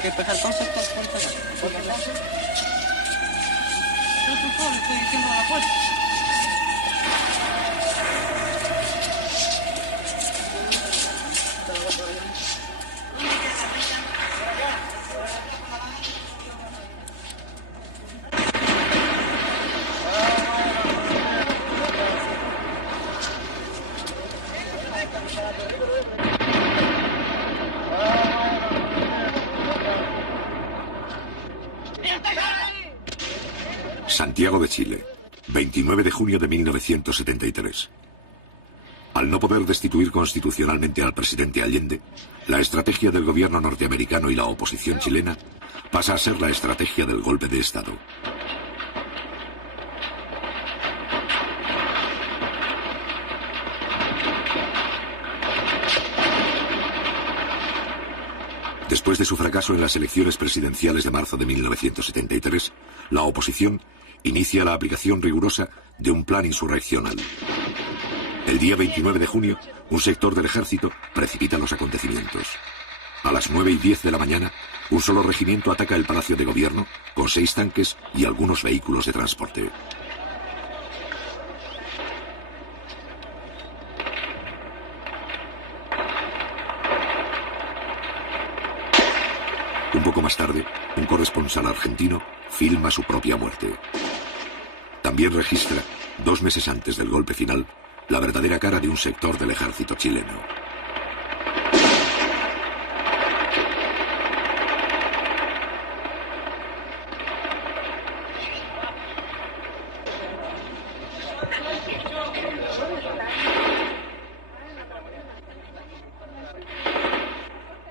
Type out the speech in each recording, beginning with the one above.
Que empezar entonces por esta parte. Yo por favor estoy diciendo la puerta. Santiago de Chile, 29 de junio de 1973. Al no poder destituir constitucionalmente al presidente Allende, la estrategia del gobierno norteamericano y la oposición chilena pasa a ser la estrategia del golpe de Estado. Después de su fracaso en las elecciones presidenciales de marzo de 1973, la oposición inicia la aplicación rigurosa de un plan insurreccional. El día 29 de junio, un sector del ejército precipita los acontecimientos. A las 9:10 de la mañana, un solo regimiento ataca el Palacio de Gobierno con 6 tanques y algunos vehículos de transporte. Un poco más tarde, un corresponsal argentino filma su propia muerte. También registra, 2 meses antes del golpe final, la verdadera cara de un sector del ejército chileno.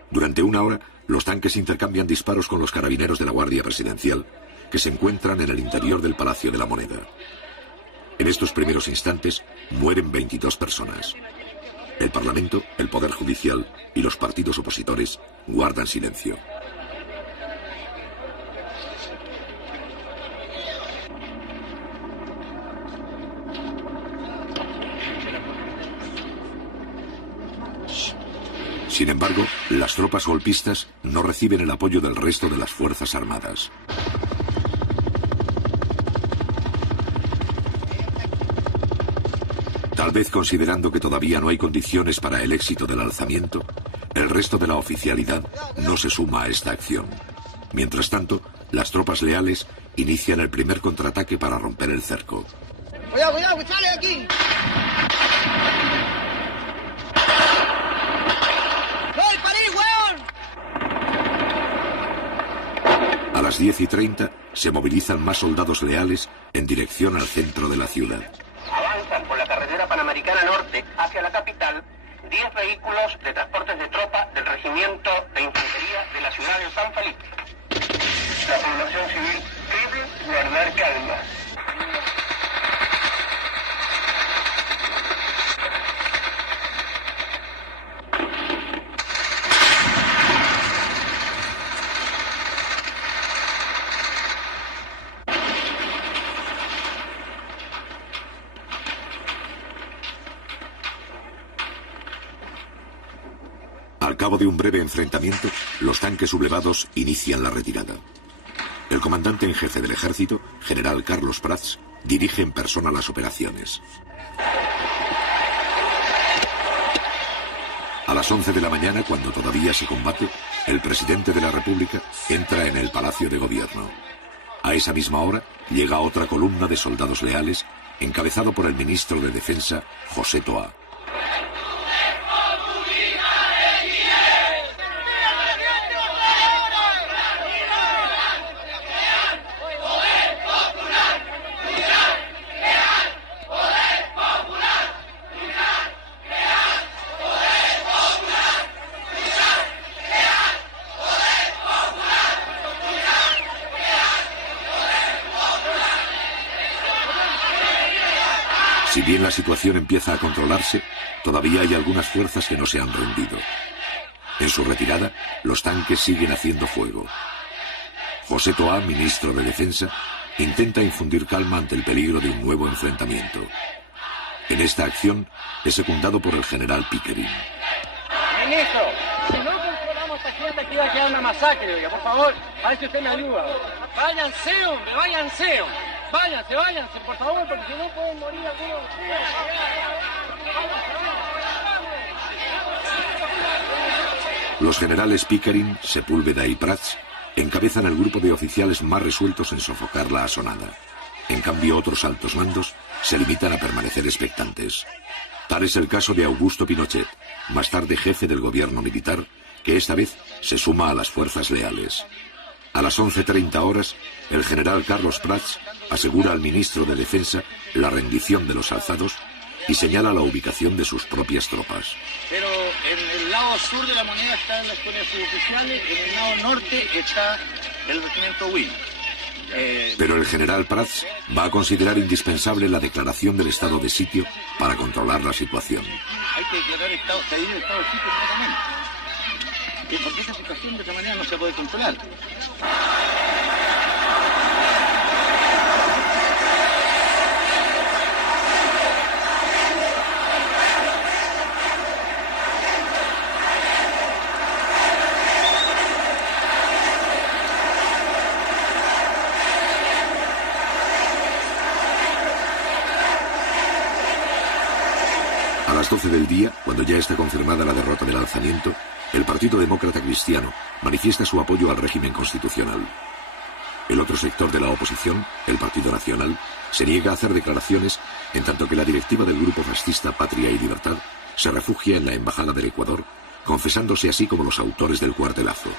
Durante una hora, los tanques intercambian disparos con los carabineros de la Guardia Presidencial, que se encuentran en el interior del Palacio de la Moneda. En estos primeros instantes mueren 22 personas. El Parlamento, el Poder Judicial y los partidos opositores guardan silencio. Sin embargo, las tropas golpistas no reciben el apoyo del resto de las Fuerzas Armadas. Tal vez considerando que todavía no hay condiciones para el éxito del alzamiento, el resto de la oficialidad no se suma a esta acción. Mientras tanto, las tropas leales inician el primer contraataque para romper el cerco. ¡Cuidado, cuidado, que sale de aquí! A las 10:30 se movilizan más soldados leales en dirección al centro de la ciudad. Avanzan por la carretera Panamericana Norte hacia la capital 10 vehículos de transportes de tropa del Regimiento de Infantería de la ciudad de San Felipe. La población civil debe guardar calma. Al cabo de un breve enfrentamiento, los tanques sublevados inician la retirada. El comandante en jefe del ejército, general Carlos Prats, dirige en persona las operaciones. A las 11 de la mañana, cuando todavía se combate, el presidente de la República entra en el Palacio de Gobierno. A esa misma hora, llega otra columna de soldados leales, encabezado por el ministro de Defensa, José Toá. Si bien la situación empieza a controlarse, todavía hay algunas fuerzas que no se han rendido. En su retirada, los tanques siguen haciendo fuego. José Toá, ministro de Defensa, intenta infundir calma ante el peligro de un nuevo enfrentamiento. En esta acción es secundado por el general Pickering. Ministro, si no controlamos a esta gente aquí va a quedar una masacre, oiga, por favor, a ver si usted me ayuda. Váyanse, hombre, váyanse. Váyanse, por favor, porque si no pueden morir algunos. Los generales Pickering, Sepúlveda y Prats encabezan el grupo de oficiales más resueltos en sofocar la asonada. En cambio, otros altos mandos se limitan a permanecer expectantes. Tal es el caso de Augusto Pinochet, más tarde jefe del gobierno militar, que esta vez se suma a las fuerzas leales. A las 11:30 horas, el general Carlos Prats asegura al ministro de Defensa la rendición de los alzados y señala la ubicación de sus propias tropas. Pero en el lado sur de la moneda están las escuelas suboficiales, en el lado norte está el regimiento Will. Pero el general Prats va a considerar indispensable la declaración del estado de sitio para controlar la situación. Hay que declarar estado de sitio inmediatamente. Porque esta situación de esta manera no se puede controlar. A las 12 del día, cuando ya está confirmada la derrota del alzamiento, el Partido Demócrata Cristiano manifiesta su apoyo al régimen constitucional. El otro sector de la oposición, el Partido Nacional, se niega a hacer declaraciones, en tanto que la directiva del grupo fascista Patria y Libertad se refugia en la Embajada del Ecuador, confesándose así como los autores del cuartelazo.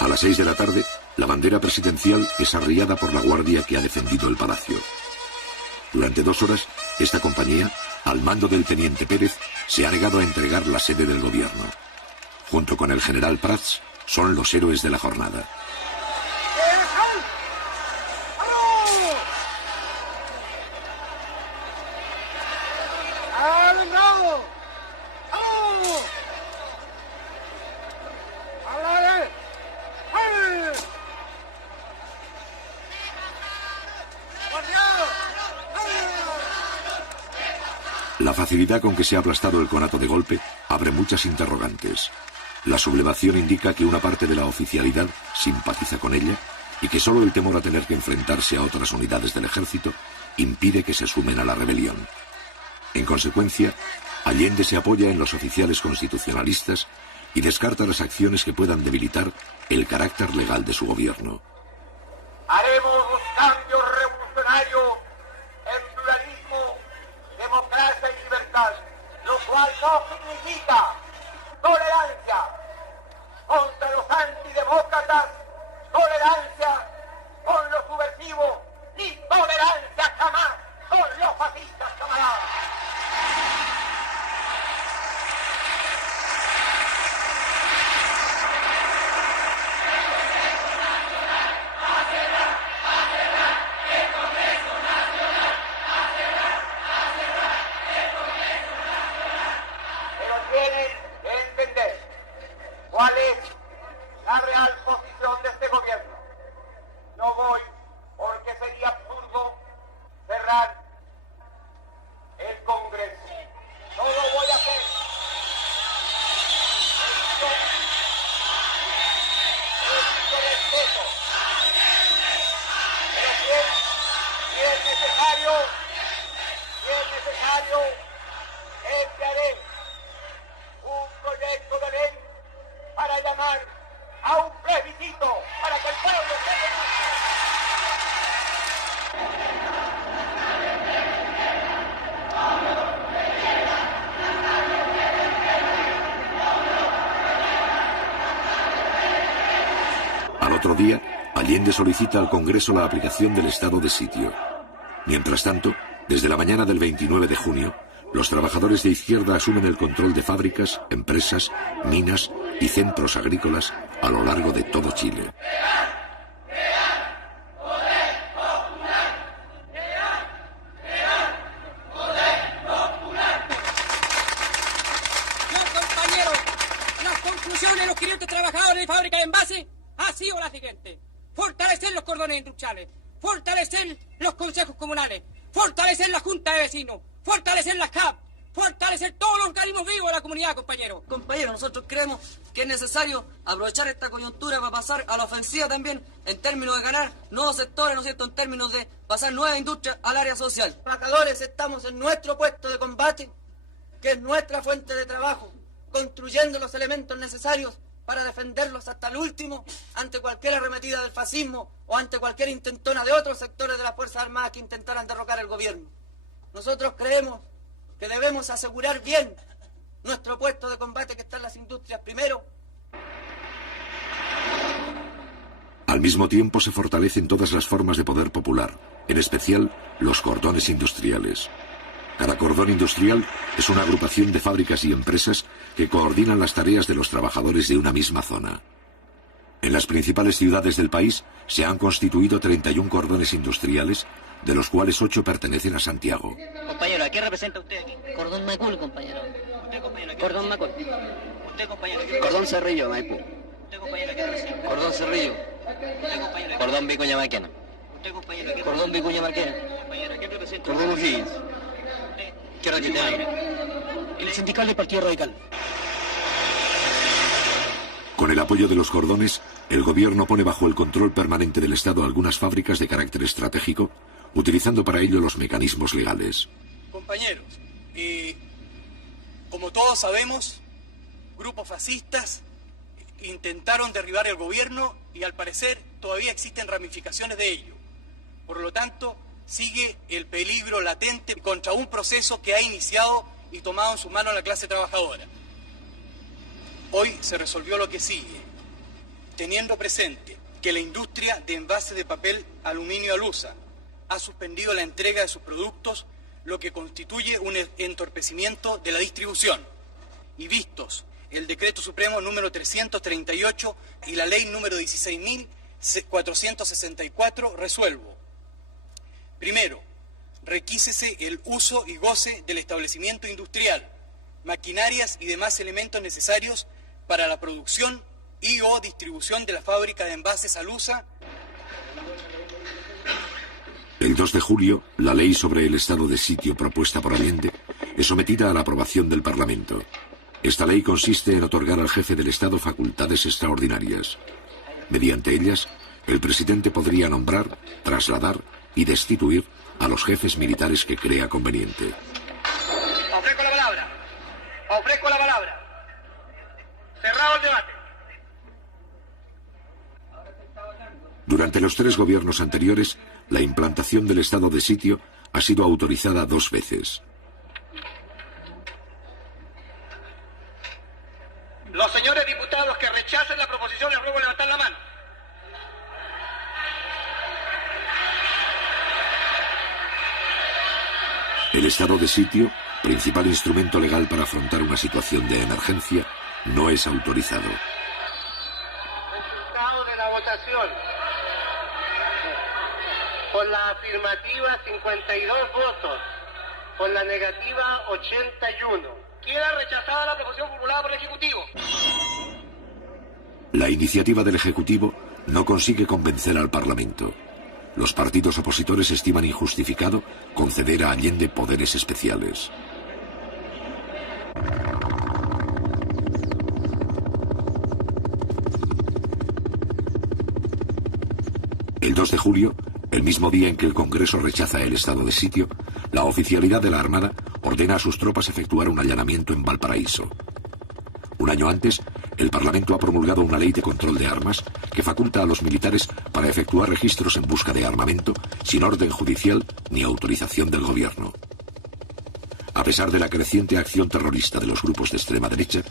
A las 6 de la tarde, la bandera presidencial es arriada por la guardia que ha defendido el palacio. Durante 2 horas, esta compañía, al mando del teniente Pérez, se ha negado a entregar la sede del gobierno. Junto con el general Prats, son los héroes de la jornada. La facilidad con que se ha aplastado el conato de golpe abre muchas interrogantes. La sublevación indica que una parte de la oficialidad simpatiza con ella y que solo el temor a tener que enfrentarse a otras unidades del ejército impide que se sumen a la rebelión. En consecuencia, Allende se apoya en los oficiales constitucionalistas y descarta las acciones que puedan debilitar el carácter legal de su gobierno. Haremos un cambio revolucionario en pluralismo, democracia y libertad, lo cual no significa tolerancia contra los antidemócratas, tolerancia con los subversivos, ni tolerancia jamás con los fascistas, camaradas. ¿Cuál es la real posición de este gobierno? No voy porque sería absurdo cerrar el Congreso. No lo voy a hacer. Esto respeto. Pero si es necesario, enviaré un proyecto de ley para llamar a un plebiscito para que el pueblo se denuncie. Al otro día, Allende solicita al Congreso la aplicación del estado de sitio. Mientras tanto, Desde la mañana del 29 de junio, los trabajadores de izquierda asumen el control de fábricas, empresas, minas y centros agrícolas a lo largo de todo Chile. De los 500 trabajadores de fábrica de envase ha sido la siguiente: fortalecer los cordones industriales, fortalecer los consejos comunales, fortalecer la junta de vecinos, fortalecer las CAP, fortalecer todos los organismos vivos de la comunidad, compañeros. Compañeros, nosotros creemos que es necesario aprovechar esta coyuntura para pasar a la ofensiva también en términos de ganar nuevos sectores, ¿no es cierto?, en términos de pasar nuevas industrias al área social. Los trabajadores estamos en nuestro puesto de combate, que es nuestra fuente de trabajo, construyendo los elementos necesarios para defenderlos hasta el último ante cualquier arremetida del fascismo o ante cualquier intentona de otros sectores de las Fuerzas Armadas que intentaran derrocar el gobierno. Nosotros creemos que debemos asegurar bien nuestro puesto de combate, que está en las industrias primero. Al mismo tiempo se fortalecen todas las formas de poder popular, en especial los cordones industriales. Cada cordón industrial es una agrupación de fábricas y empresas que coordinan las tareas de los trabajadores de una misma zona. En las principales ciudades del país se han constituido 31 cordones industriales, de los cuales 8 pertenecen a Santiago. Compañero, ¿a qué representa usted aquí? Cordón Macul, compañero. ¿Usted, compañero, a qué Cordón representa? Macul. ¿Usted, compañero, a qué Cordón Cerrillo, Maipú. ¿Usted, compañero, a qué representa? Cordón Cerrillo. ¿Usted, compañero, a qué Cordón Vicuña Maquena. ¿Usted, compañero, a qué Cordón Vicuña Maquena. compañero, a qué representa? Cordón O'Higgins. ¿Qué representa? El sindical del Partido Radical. Con el apoyo de los cordones, el gobierno pone bajo el control permanente del Estado algunas fábricas de carácter estratégico, utilizando para ello los mecanismos legales. Compañeros, como todos sabemos, grupos fascistas intentaron derribar el gobierno y al parecer todavía existen ramificaciones de ello. Por lo tanto, sigue el peligro latente contra un proceso que ha iniciado y tomado en sus manos la clase trabajadora. Hoy se resolvió lo que sigue, teniendo presente que la industria de envases de papel aluminio Alusa ha suspendido la entrega de sus productos, lo que constituye un entorpecimiento de la distribución. Y vistos el Decreto Supremo número 338 y la Ley número 16.464, resuelvo. Primero, requísese el uso y goce del establecimiento industrial, maquinarias y demás elementos necesarios para la producción y o distribución de la fábrica de envases Alusa. El 2 de julio, la ley sobre el estado de sitio propuesta por Allende es sometida a la aprobación del Parlamento. Esta ley consiste en otorgar al jefe del Estado facultades extraordinarias. Mediante ellas, el presidente podría nombrar, trasladar y destituir a los jefes militares que crea conveniente. Ofrezco la palabra. Ofrezco la palabra. Cerrado el debate. Durante los 3 gobiernos anteriores, la implantación del estado de sitio ha sido autorizada 2 veces. Los señores diputados que rechacen la proposición les ruego levantar la mano. El estado de sitio, principal instrumento legal para afrontar una situación de emergencia, no es autorizado. Resultado de la votación. Por la afirmativa 52 votos, por la negativa 81. Queda rechazada la proposición formulada por el Ejecutivo. La iniciativa del Ejecutivo no consigue convencer al Parlamento. Los partidos opositores estiman injustificado conceder a Allende poderes especiales. El 2 de julio, el mismo día en que el Congreso rechaza el estado de sitio, la oficialidad de la Armada ordena a sus tropas efectuar un allanamiento en Valparaíso. Un año antes, el Parlamento ha promulgado una ley de control de armas que faculta a los militares para efectuar registros en busca de armamento sin orden judicial ni autorización del gobierno. A pesar de la creciente acción terrorista de los grupos de extrema derecha,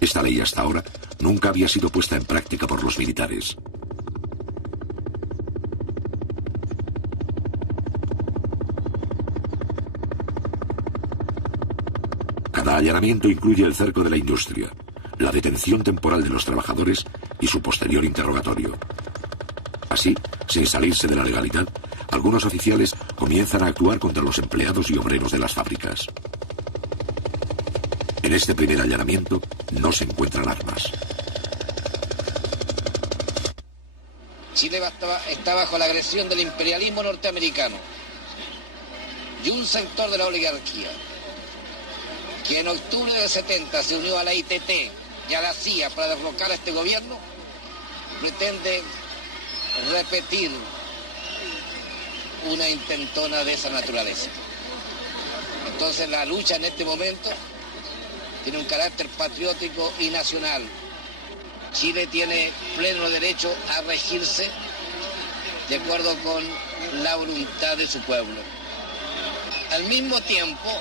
esta ley hasta ahora nunca había sido puesta en práctica por los militares. Cada allanamiento incluye el cerco de la industria, la detención temporal de los trabajadores y su posterior interrogatorio. Así, sin salirse de la legalidad, algunos oficiales comienzan a actuar contra los empleados y obreros de las fábricas. En este primer allanamiento no se encuentran armas. Chile está bajo la agresión del imperialismo norteamericano y un sector de la oligarquía que en octubre del 70 se unió a la ITT y a la CIA para derrocar a este gobierno, pretende repetir una intentona de esa naturaleza. Entonces la lucha en este momento tiene un carácter patriótico y nacional. Chile tiene pleno derecho a regirse de acuerdo con la voluntad de su pueblo. Al mismo tiempo,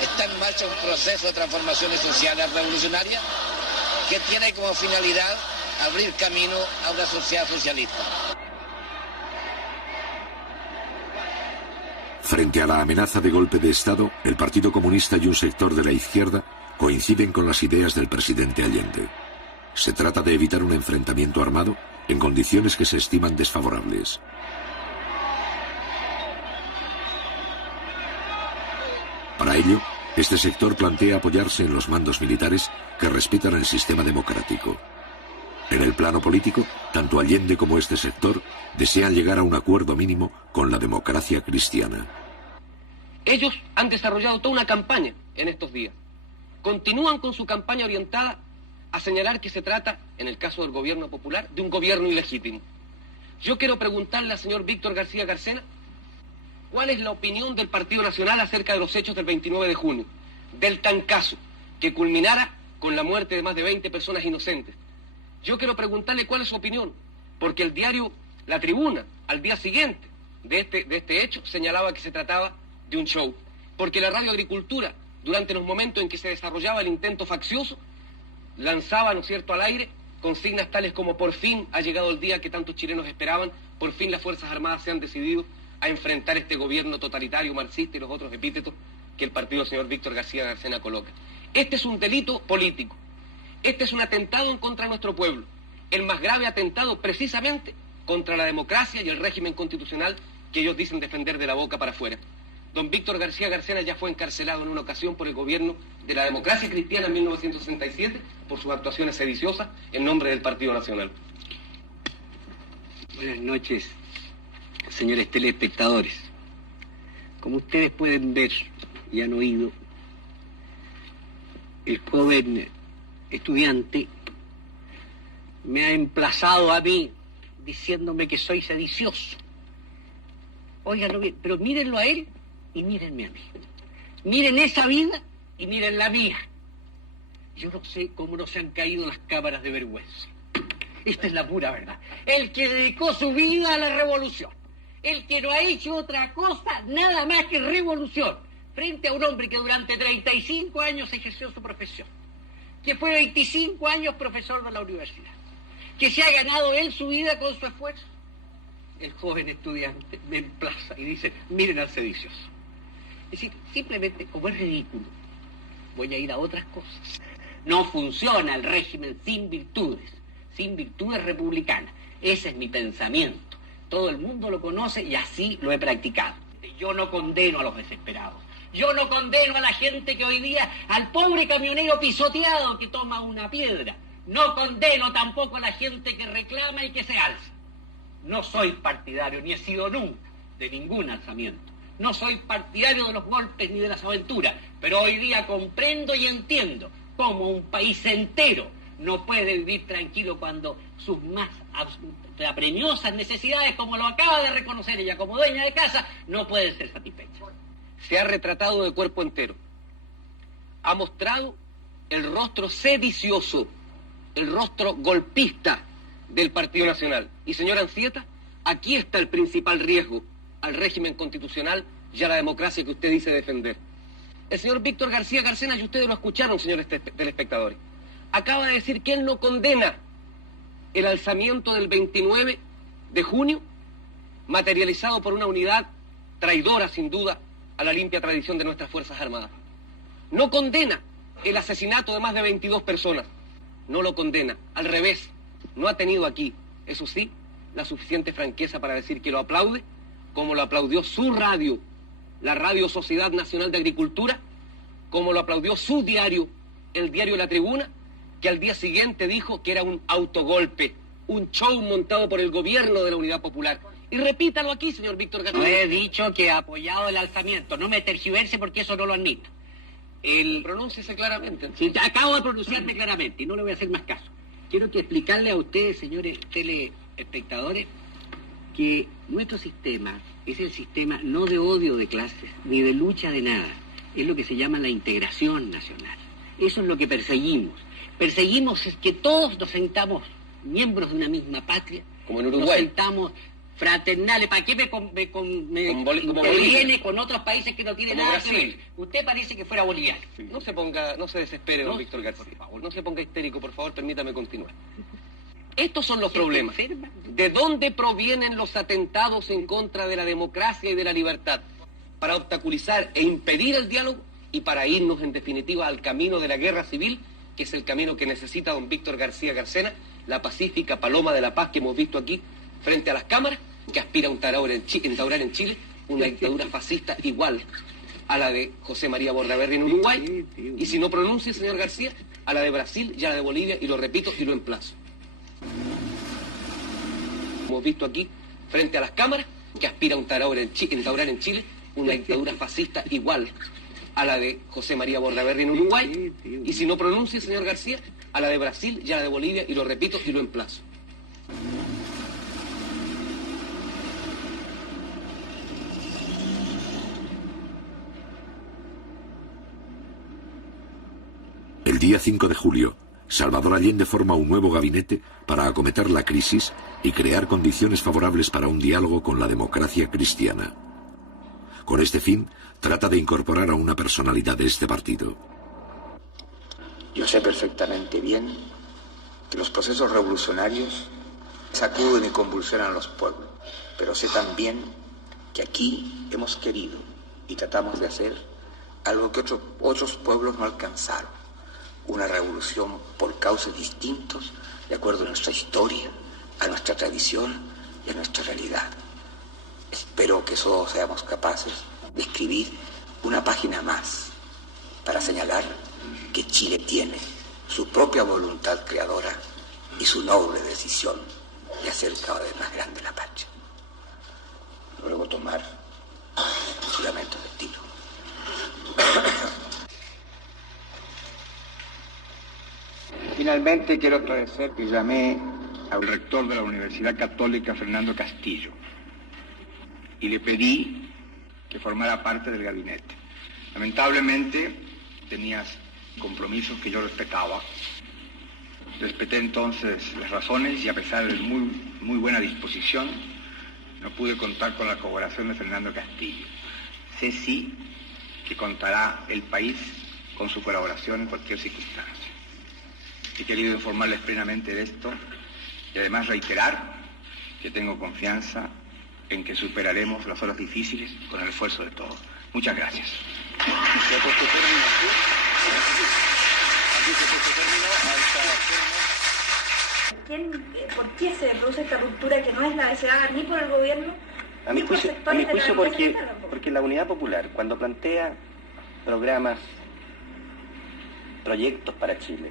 está en marcha un proceso de transformaciones sociales revolucionarias que tiene como finalidad abrir camino a una sociedad socialista. Frente a la amenaza de golpe de Estado, el Partido Comunista y un sector de la izquierda coinciden con las ideas del presidente Allende. Se trata de evitar un enfrentamiento armado en condiciones que se estiman desfavorables. Para ello, este sector plantea apoyarse en los mandos militares que respetan el sistema democrático. En el plano político, tanto Allende como este sector desean llegar a un acuerdo mínimo con la democracia cristiana. Ellos han desarrollado toda una campaña en estos días. Continúan con su campaña orientada a señalar que se trata, en el caso del gobierno popular, de un gobierno ilegítimo. Yo quiero preguntarle al señor Víctor García Garcena cuál es la opinión del Partido Nacional acerca de los hechos del 29 de junio, del tancazo que culminara con la muerte de más de 20 personas inocentes. Yo quiero preguntarle cuál es su opinión, porque el diario La Tribuna, al día siguiente de este hecho, señalaba que se trataba de un show, porque la Radio Agricultura, durante los momentos en que se desarrollaba el intento faccioso, lanzaba, ¿no es cierto?, al aire consignas tales como: por fin ha llegado el día que tantos chilenos esperaban, por fin las Fuerzas Armadas se han decidido a enfrentar este gobierno totalitario, marxista y los otros epítetos que el partido del señor Víctor García Garcena coloca. Este es un delito político. Este es un atentado en contra de nuestro pueblo, el más grave atentado precisamente contra la democracia y el régimen constitucional que ellos dicen defender de la boca para afuera. Don Víctor García Garcena ya fue encarcelado en una ocasión por el gobierno de la democracia cristiana en 1967 por sus actuaciones sediciosas en nombre del Partido Nacional. Buenas noches, señores telespectadores. Como ustedes pueden ver y han oído, el joven estudiante me ha emplazado a mí diciéndome que soy sedicioso. Óiganlo bien, pero mírenlo a él y mírenme a mí. Miren esa vida y miren la mía. Yo no sé cómo no se han caído las cámaras de vergüenza. Esta es la pura verdad. El que dedicó su vida a la revolución, el que no ha hecho otra cosa nada más que revolución, frente a un hombre que durante 35 años ejerció su profesión, que fue 25 años profesor de la universidad, que se ha ganado él su vida con su esfuerzo. El joven estudiante me emplaza y dice: miren al sedicioso. Es decir, simplemente, como es ridículo, voy a ir a otras cosas. No funciona el régimen sin virtudes republicanas. Ese es mi pensamiento. Todo el mundo lo conoce y así lo he practicado. Yo no condeno a los desesperados. Yo no condeno a la gente que hoy día, al pobre camionero pisoteado que toma una piedra. No condeno tampoco a la gente que reclama y que se alza. No soy partidario, ni he sido nunca, de ningún alzamiento. No soy partidario de los golpes ni de las aventuras, pero hoy día comprendo y entiendo cómo un país entero no puede vivir tranquilo cuando sus más apremiosas necesidades, como lo acaba de reconocer ella como dueña de casa, no pueden ser satisfechas. Se ha retratado de cuerpo entero. Ha mostrado el rostro sedicioso, el rostro golpista del Partido Nacional. Y señor Anzieta, aquí está el principal riesgo al régimen constitucional y a la democracia que usted dice defender. El señor Víctor García Garcena, y ustedes lo escucharon, señores telespectadores, acaba de decir que él no condena el alzamiento del 29 de junio, materializado por una unidad traidora, sin duda, a la limpia tradición de nuestras Fuerzas Armadas. no condena el asesinato de más de 22 personas. No lo condena. Al revés, no ha tenido aquí, eso sí, la suficiente franqueza para decir que lo aplaude, como lo aplaudió su radio, la Radio Sociedad Nacional de Agricultura, como lo aplaudió su diario, el diario La Tribuna, que al día siguiente dijo que era un autogolpe, un show montado por el gobierno de la Unidad Popular. Y repítalo aquí, señor Víctor García. No he dicho que ha apoyado el alzamiento, no me tergiverse porque eso no lo admito. Pronúnciese claramente. Sí, acabo de pronunciarme claramente y no le voy a hacer más caso. Quiero que explicarle a ustedes, señores telespectadores, que nuestro sistema es el sistema no de odio de clases, ni de lucha de nada. Es lo que se llama la integración nacional. Eso es lo que perseguimos. Perseguimos es que todos nos sentamos miembros de una misma patria. Como en Uruguay. Nos sentamos fraternales. ¿Para qué me interviene con otros países que no tienen como nada Brasil? que ver? Usted parece que fuera boliviano. No se desespere, don Víctor García. Por favor, no se ponga histérico, por favor, permítame continuar. Estos son los problemas. ¿De dónde provienen los atentados en contra de la democracia y de la libertad? Para obstaculizar e impedir el diálogo y para irnos, en definitiva, al camino de la guerra civil, que es el camino que necesita don Víctor García Garcena, la pacífica paloma de la paz que hemos visto aquí frente a las cámaras, que aspira a instaurar en Chile una dictadura fascista igual a la de José María Bordaberry en Uruguay, y si no pronuncia, señor García, a la de Brasil y a la de Bolivia, y lo repito y lo emplazo. Hemos visto aquí frente a las cámaras, que aspira a instaurar en Chile una dictadura fascista igual a la de José María Bordaberry en Uruguay, y si no pronuncia, señor García, a la de Brasil y a la de Bolivia, y lo repito y lo emplazo. El día 5 de julio, Salvador Allende forma un nuevo gabinete para acometer la crisis y crear condiciones favorables para un diálogo con la democracia cristiana. Con este fin, trata de incorporar a una personalidad de este partido. Yo sé perfectamente bien que los procesos revolucionarios sacuden y convulsionan a los pueblos, pero sé también que aquí hemos querido y tratamos de hacer algo que otros pueblos no alcanzaron, una revolución por cauces distintos, de acuerdo a nuestra historia, a nuestra tradición y a nuestra realidad. Espero que todos seamos capaces de escribir una página más para señalar que Chile tiene su propia voluntad creadora y su noble decisión de hacer cada vez más grande la patria. Luego tomar juramento de tiro. Finalmente quiero agradecer que llamé al rector de la Universidad Católica, Fernando Castillo, y le pedí que formara parte del gabinete. Lamentablemente tenías compromisos que yo respetaba. Respeté entonces las razones y a pesar de muy buena disposición, no pude contar con la colaboración de Fernando Castillo. Sé sí que contará el país con su colaboración en cualquier circunstancia. He querido informarles plenamente de esto y además reiterar que tengo confianza en que superaremos las horas difíciles con el esfuerzo de todos. Muchas gracias. ¿Por qué se produce esta ruptura que no es la deseada ni por el gobierno? A mi juicio porque la Unidad Popular, cuando plantea programas, proyectos para Chile,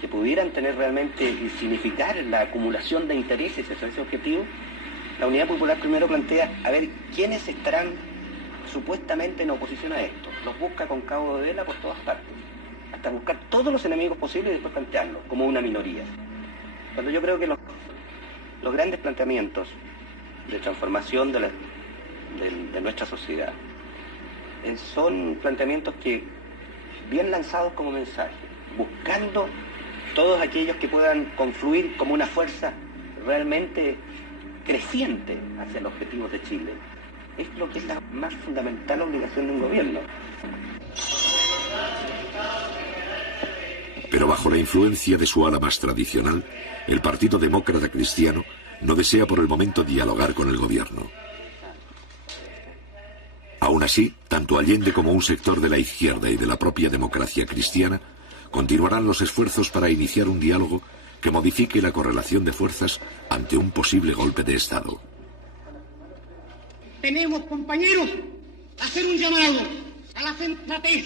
que pudieran tener realmente y significar la acumulación de intereses hacia ese objetivo, la Unidad Popular primero plantea a ver quiénes estarán supuestamente en oposición a esto. Los busca con cabo de vela por todas partes, hasta buscar todos los enemigos posibles y después plantearlos como una minoría. Cuando yo creo que los grandes planteamientos de transformación de nuestra sociedad son planteamientos que, bien lanzados como mensaje, buscando todos aquellos que puedan confluir como una fuerza realmente creciente hacia los objetivos de Chile, es lo que es la más fundamental obligación de un gobierno. Pero bajo la influencia de su ala más tradicional, el Partido Demócrata Cristiano no desea por el momento dialogar con el gobierno. Aún así, tanto Allende como un sector de la izquierda y de la propia democracia cristiana continuarán los esfuerzos para iniciar un diálogo que modifique la correlación de fuerzas ante un posible golpe de Estado. Tenemos, compañeros, hacer un llamado a la sensatez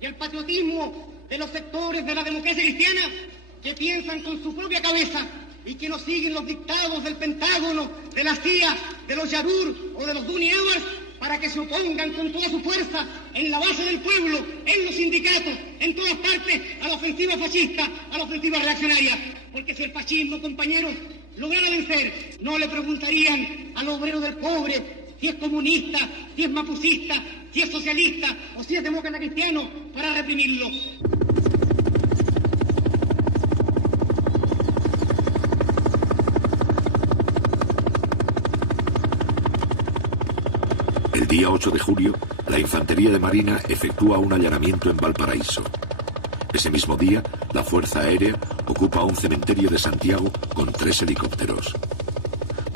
y al patriotismo de los sectores de la democracia cristiana que piensan con su propia cabeza y que no siguen los dictados del Pentágono, de la CIA, de los Yarur o de los Duni Abbas, para que se opongan con toda su fuerza en la base del pueblo, en los sindicatos, en todas partes, a la ofensiva fascista, a la ofensiva reaccionaria. Porque si el fascismo, compañeros, lograra vencer, no le preguntarían al obrero del pobre si es comunista, si es mapucista, si es socialista o si es demócrata cristiano para reprimirlo. El día 8 de julio, la Infantería de Marina efectúa un allanamiento en Valparaíso. Ese mismo día, la Fuerza Aérea ocupa un cementerio de Santiago con 3 helicópteros.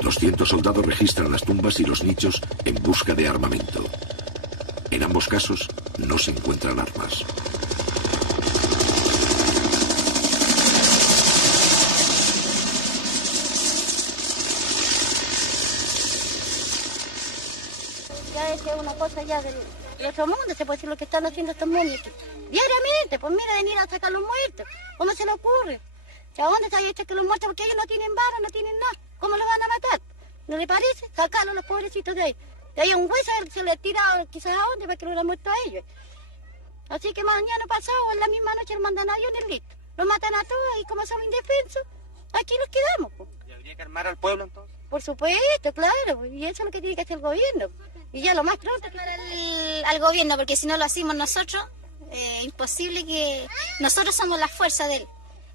200 soldados registran las tumbas y los nichos en busca de armamento. En ambos casos, no se encuentran armas. Ya es una cosa ya del otro mundo, se puede decir lo que están haciendo estos momios. Diariamente, pues mira, venir a sacar los muertos. ¿Cómo se le ocurre? ¿A dónde se ha hecho que los muertos? Porque ellos no tienen balas, no tienen nada. ¿Cómo los van a matar? ¿No le parece? Sacarlos los pobrecitos de ahí. De ahí un hueso se le tira quizás a dónde para que lo hubieran muerto a ellos. Así que mañana pasado, en la misma noche, los mandan a aviones listos. Los matan a todos y como son indefensos, aquí nos quedamos. Pues. ¿Y habría que armar al pueblo entonces? Por supuesto, claro. Y eso es lo que tiene que hacer el gobierno. Y ya lo más pronto al gobierno, porque si no lo hacemos nosotros, imposible que... Nosotros somos la fuerza de él,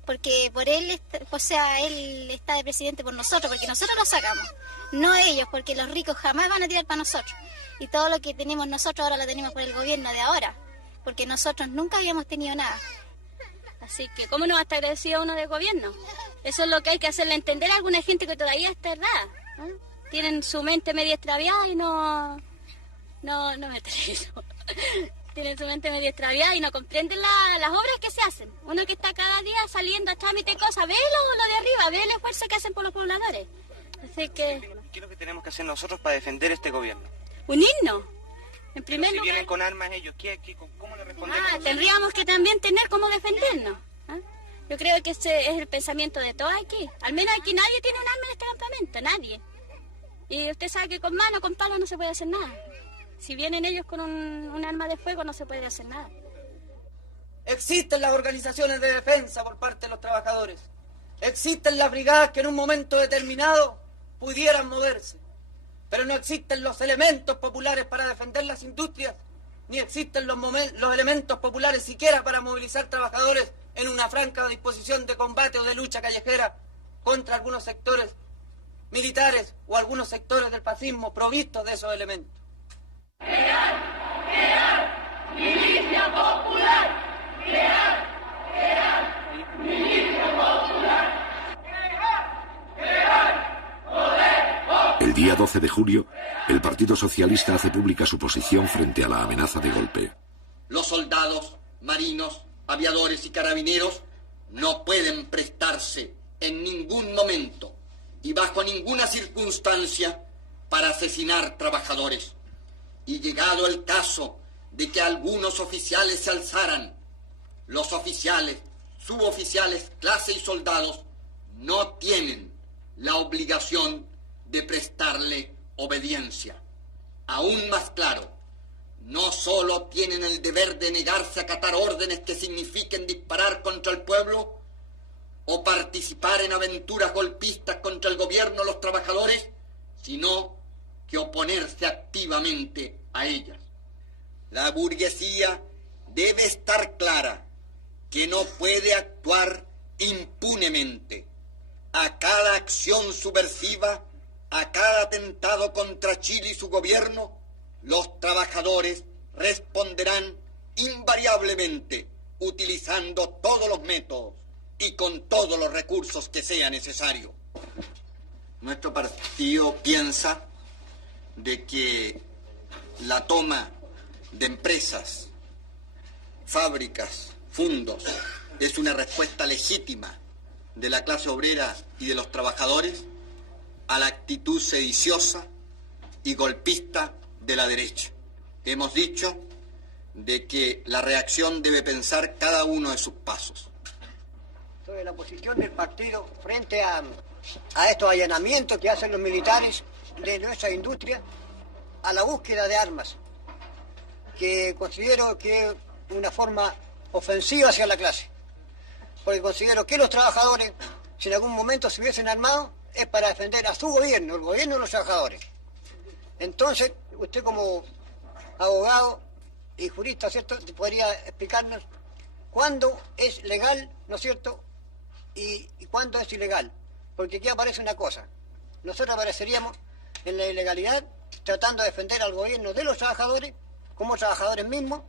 porque por él, o sea, él está de presidente por nosotros, porque nosotros lo sacamos, no ellos, porque los ricos jamás van a tirar para nosotros. Y todo lo que tenemos nosotros ahora lo tenemos por el gobierno de ahora, porque nosotros nunca habíamos tenido nada. Así que, ¿cómo no va a estar agradecido uno del gobierno? Eso es lo que hay que hacerle entender a alguna gente que todavía está errada, ¿eh? Tienen su mente medio extraviada y no me atrevo. Tienen su mente medio extraviada y no comprenden las obras que se hacen. Uno que está cada día saliendo a trámite cosas, ve lo de arriba, ve el esfuerzo que hacen por los pobladores. Así que... ¿Qué es lo que tenemos que hacer nosotros para defender este gobierno? Unirnos. En primer lugar... Si vienen con armas ellos, ¿cómo le respondemos? Tendríamos que también tener cómo defendernos. ¿Eh? Yo creo que ese es el pensamiento de todos aquí. Al menos aquí nadie tiene un arma en este campamento, nadie. Y usted sabe que con mano, con palo no se puede hacer nada. Si vienen ellos con un arma de fuego no se puede hacer nada. Existen las organizaciones de defensa por parte de los trabajadores. Existen las brigadas que en un momento determinado pudieran moverse. Pero no existen los elementos populares para defender las industrias, ni existen los elementos populares siquiera para movilizar trabajadores en una franca disposición de combate o de lucha callejera contra algunos sectores militares o algunos sectores del fascismo provistos de esos elementos. ¡Milicia popular! ¡Milicia popular! El día 12 de julio, el Partido Socialista hace pública su posición frente a la amenaza de golpe. Los soldados, marinos, aviadores y carabineros no pueden prestarse en ningún momento y bajo ninguna circunstancia para asesinar trabajadores. Y llegado el caso de que algunos oficiales se alzaran, los oficiales, suboficiales, clase y soldados no tienen la obligación de prestarle obediencia. Aún más claro, no solo tienen el deber de negarse a acatar órdenes que signifiquen disparar contra el pueblo o participar en aventuras golpistas contra el gobierno o los trabajadores, sino que oponerse activamente a ellas. La burguesía debe estar clara que no puede actuar impunemente. A cada acción subversiva, a cada atentado contra Chile y su gobierno, los trabajadores responderán invariablemente utilizando todos los métodos y con todos los recursos que sea necesario. Nuestro partido piensa de que la toma de empresas, fábricas, fundos, es una respuesta legítima de la clase obrera y de los trabajadores a la actitud sediciosa y golpista de la derecha. Hemos dicho de que la reacción debe pensar cada uno de sus pasos. Sobre la posición del partido frente a estos allanamientos que hacen los militares de nuestra industria a la búsqueda de armas, que considero que es una forma ofensiva hacia la clase, porque considero que los trabajadores, si en algún momento se hubiesen armado, es para defender a su gobierno, el gobierno de los trabajadores. Entonces, usted como abogado y jurista, ¿cierto?, podría explicarnos cuándo es legal, ¿no es cierto?, y cuándo es ilegal. Porque aquí aparece una cosa. Nosotros apareceríamos en la ilegalidad tratando de defender al gobierno de los trabajadores, como trabajadores mismos,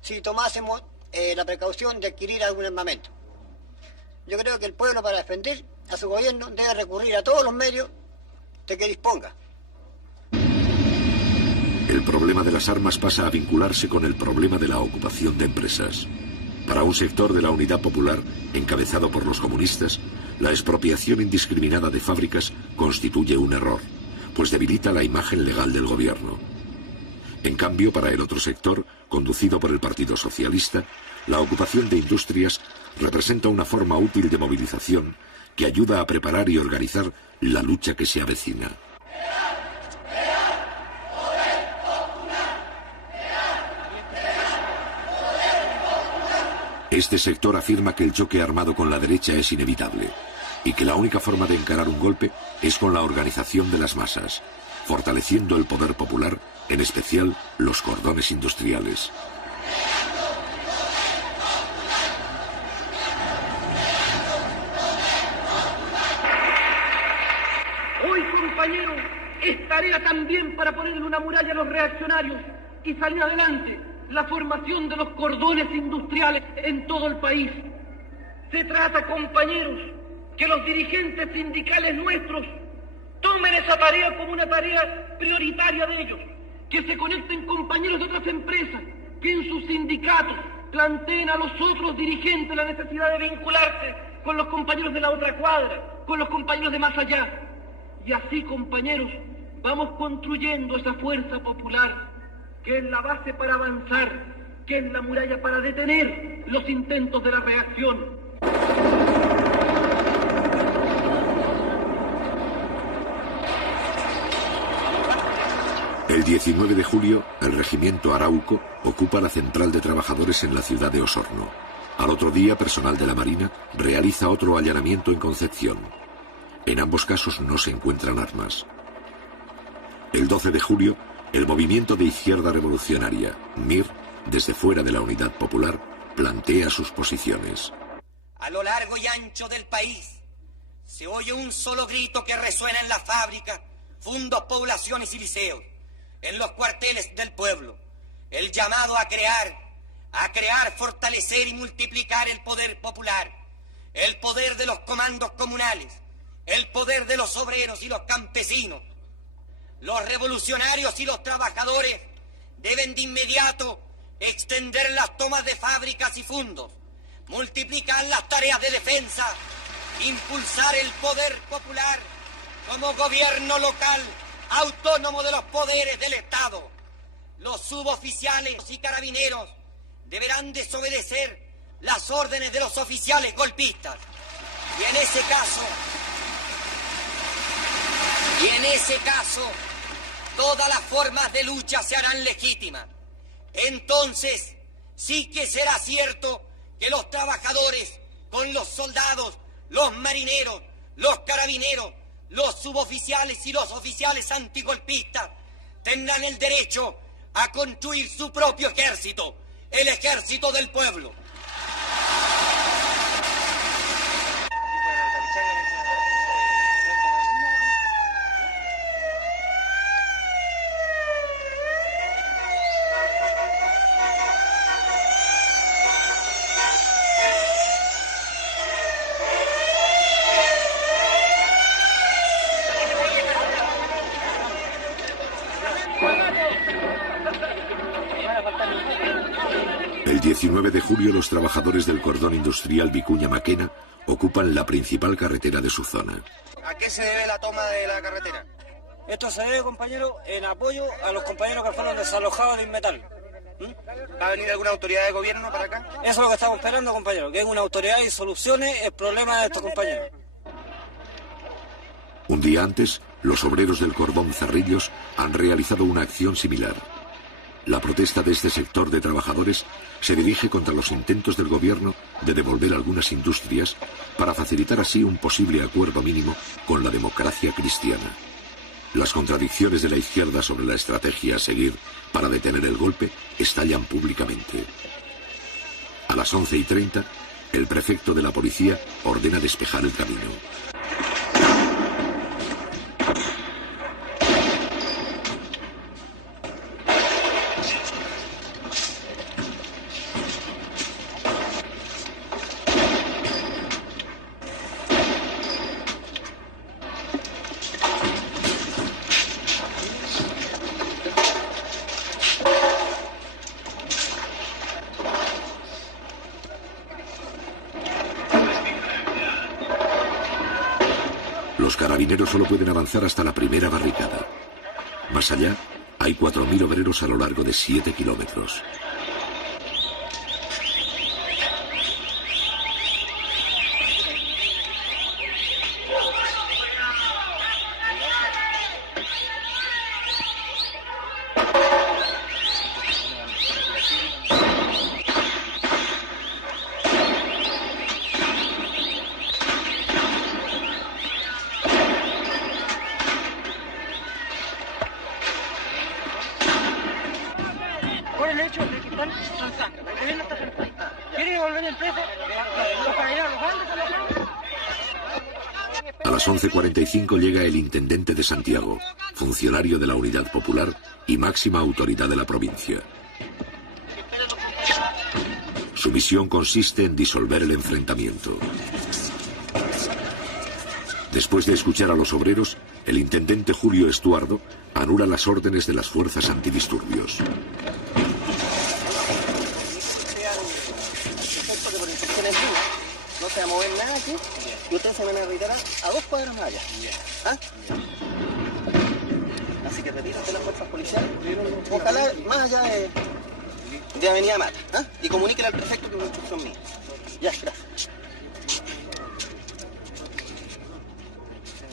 si tomásemos la precaución de adquirir algún armamento. Yo creo que el pueblo, para defender a su gobierno, debe recurrir a todos los medios de que disponga. El problema de las armas pasa a vincularse con el problema de la ocupación de empresas. Para un sector de la Unidad Popular, encabezado por los comunistas, la expropiación indiscriminada de fábricas constituye un error, pues debilita la imagen legal del gobierno. En cambio, para el otro sector, conducido por el Partido Socialista, la ocupación de industrias representa una forma útil de movilización que ayuda a preparar y organizar la lucha que se avecina. Este sector afirma que el choque armado con la derecha es inevitable y que la única forma de encarar un golpe es con la organización de las masas, fortaleciendo el poder popular, en especial los cordones industriales. Hoy, compañeros, es tarea también para ponerle una muralla a los reaccionarios y salir adelante. La formación de los cordones industriales en todo el país. Se trata, compañeros, que los dirigentes sindicales nuestros tomen esa tarea como una tarea prioritaria de ellos, que se conecten compañeros de otras empresas, que en sus sindicatos planteen a los otros dirigentes la necesidad de vincularse con los compañeros de la otra cuadra, con los compañeros de más allá. Y así, compañeros, vamos construyendo esa fuerza popular, que es la base para avanzar, que es la muralla para detener los intentos de la reacción. El 19 de julio, el regimiento Arauco ocupa la central de trabajadores en la ciudad de Osorno. Al otro día, personal de la Marina realiza otro allanamiento en Concepción. En ambos casos no se encuentran armas. El 12 de julio, el movimiento de izquierda revolucionaria, MIR, desde fuera de la Unidad Popular, plantea sus posiciones. A lo largo y ancho del país se oye un solo grito que resuena en las fábricas, fundos, poblaciones y liceos, en los cuarteles del pueblo. El llamado a crear, fortalecer y multiplicar el poder popular, el poder de los comandos comunales, el poder de los obreros y los campesinos. Los revolucionarios y los trabajadores deben de inmediato extender las tomas de fábricas y fundos, multiplicar las tareas de defensa, impulsar el poder popular como gobierno local autónomo de los poderes del Estado. Los suboficiales y carabineros deberán desobedecer las órdenes de los oficiales golpistas. Y en ese caso, todas las formas de lucha se harán legítimas. Entonces, sí que será cierto que los trabajadores, con los soldados, los marineros, los carabineros, los suboficiales y los oficiales antigolpistas, tendrán el derecho a construir su propio ejército, el ejército del pueblo. El 19 de julio los trabajadores del cordón industrial Vicuña-Maquena ocupan la principal carretera de su zona. ¿A qué se debe la toma de la carretera? Esto se debe, compañero, en apoyo a los compañeros que fueron desalojados de Inmetal. ¿Va a venir alguna autoridad de gobierno para acá? Eso es lo que estamos esperando, compañero, que venga una autoridad y solucione el problema de estos compañeros. Un día antes, los obreros del cordón Cerrillos han realizado una acción similar. La protesta de este sector de trabajadores se dirige contra los intentos del gobierno de devolver algunas industrias para facilitar así un posible acuerdo mínimo con la democracia cristiana. Las contradicciones de la izquierda sobre la estrategia a seguir para detener el golpe estallan públicamente. A las 11:30, el prefecto de la policía ordena despejar el camino. Los carabineros solo pueden avanzar hasta la primera barricada. Más allá, hay 4.000 obreros a lo largo de 7 kilómetros. Por el hecho de que están transando. El gobierno está transando. ¿Quieren devolver el preso? Los carabineros los van desalojando. A las 11:45 llega el intendente de Santiago, funcionario de la Unidad Popular y máxima autoridad de la provincia. Su misión consiste en disolver el enfrentamiento. Después de escuchar a los obreros, el intendente Julio Estuardo anula las órdenes de las fuerzas antidisturbios. No se va a mover nada aquí y ustedes se van a retirar a 2 cuadras más allá. ¿Ah? Así que retírense las fuerzas policiales, ojalá más allá de Avenida Mata. ¿Ah? Y comuníquenle al prefecto que es una instrucción mía. Ya, gracias.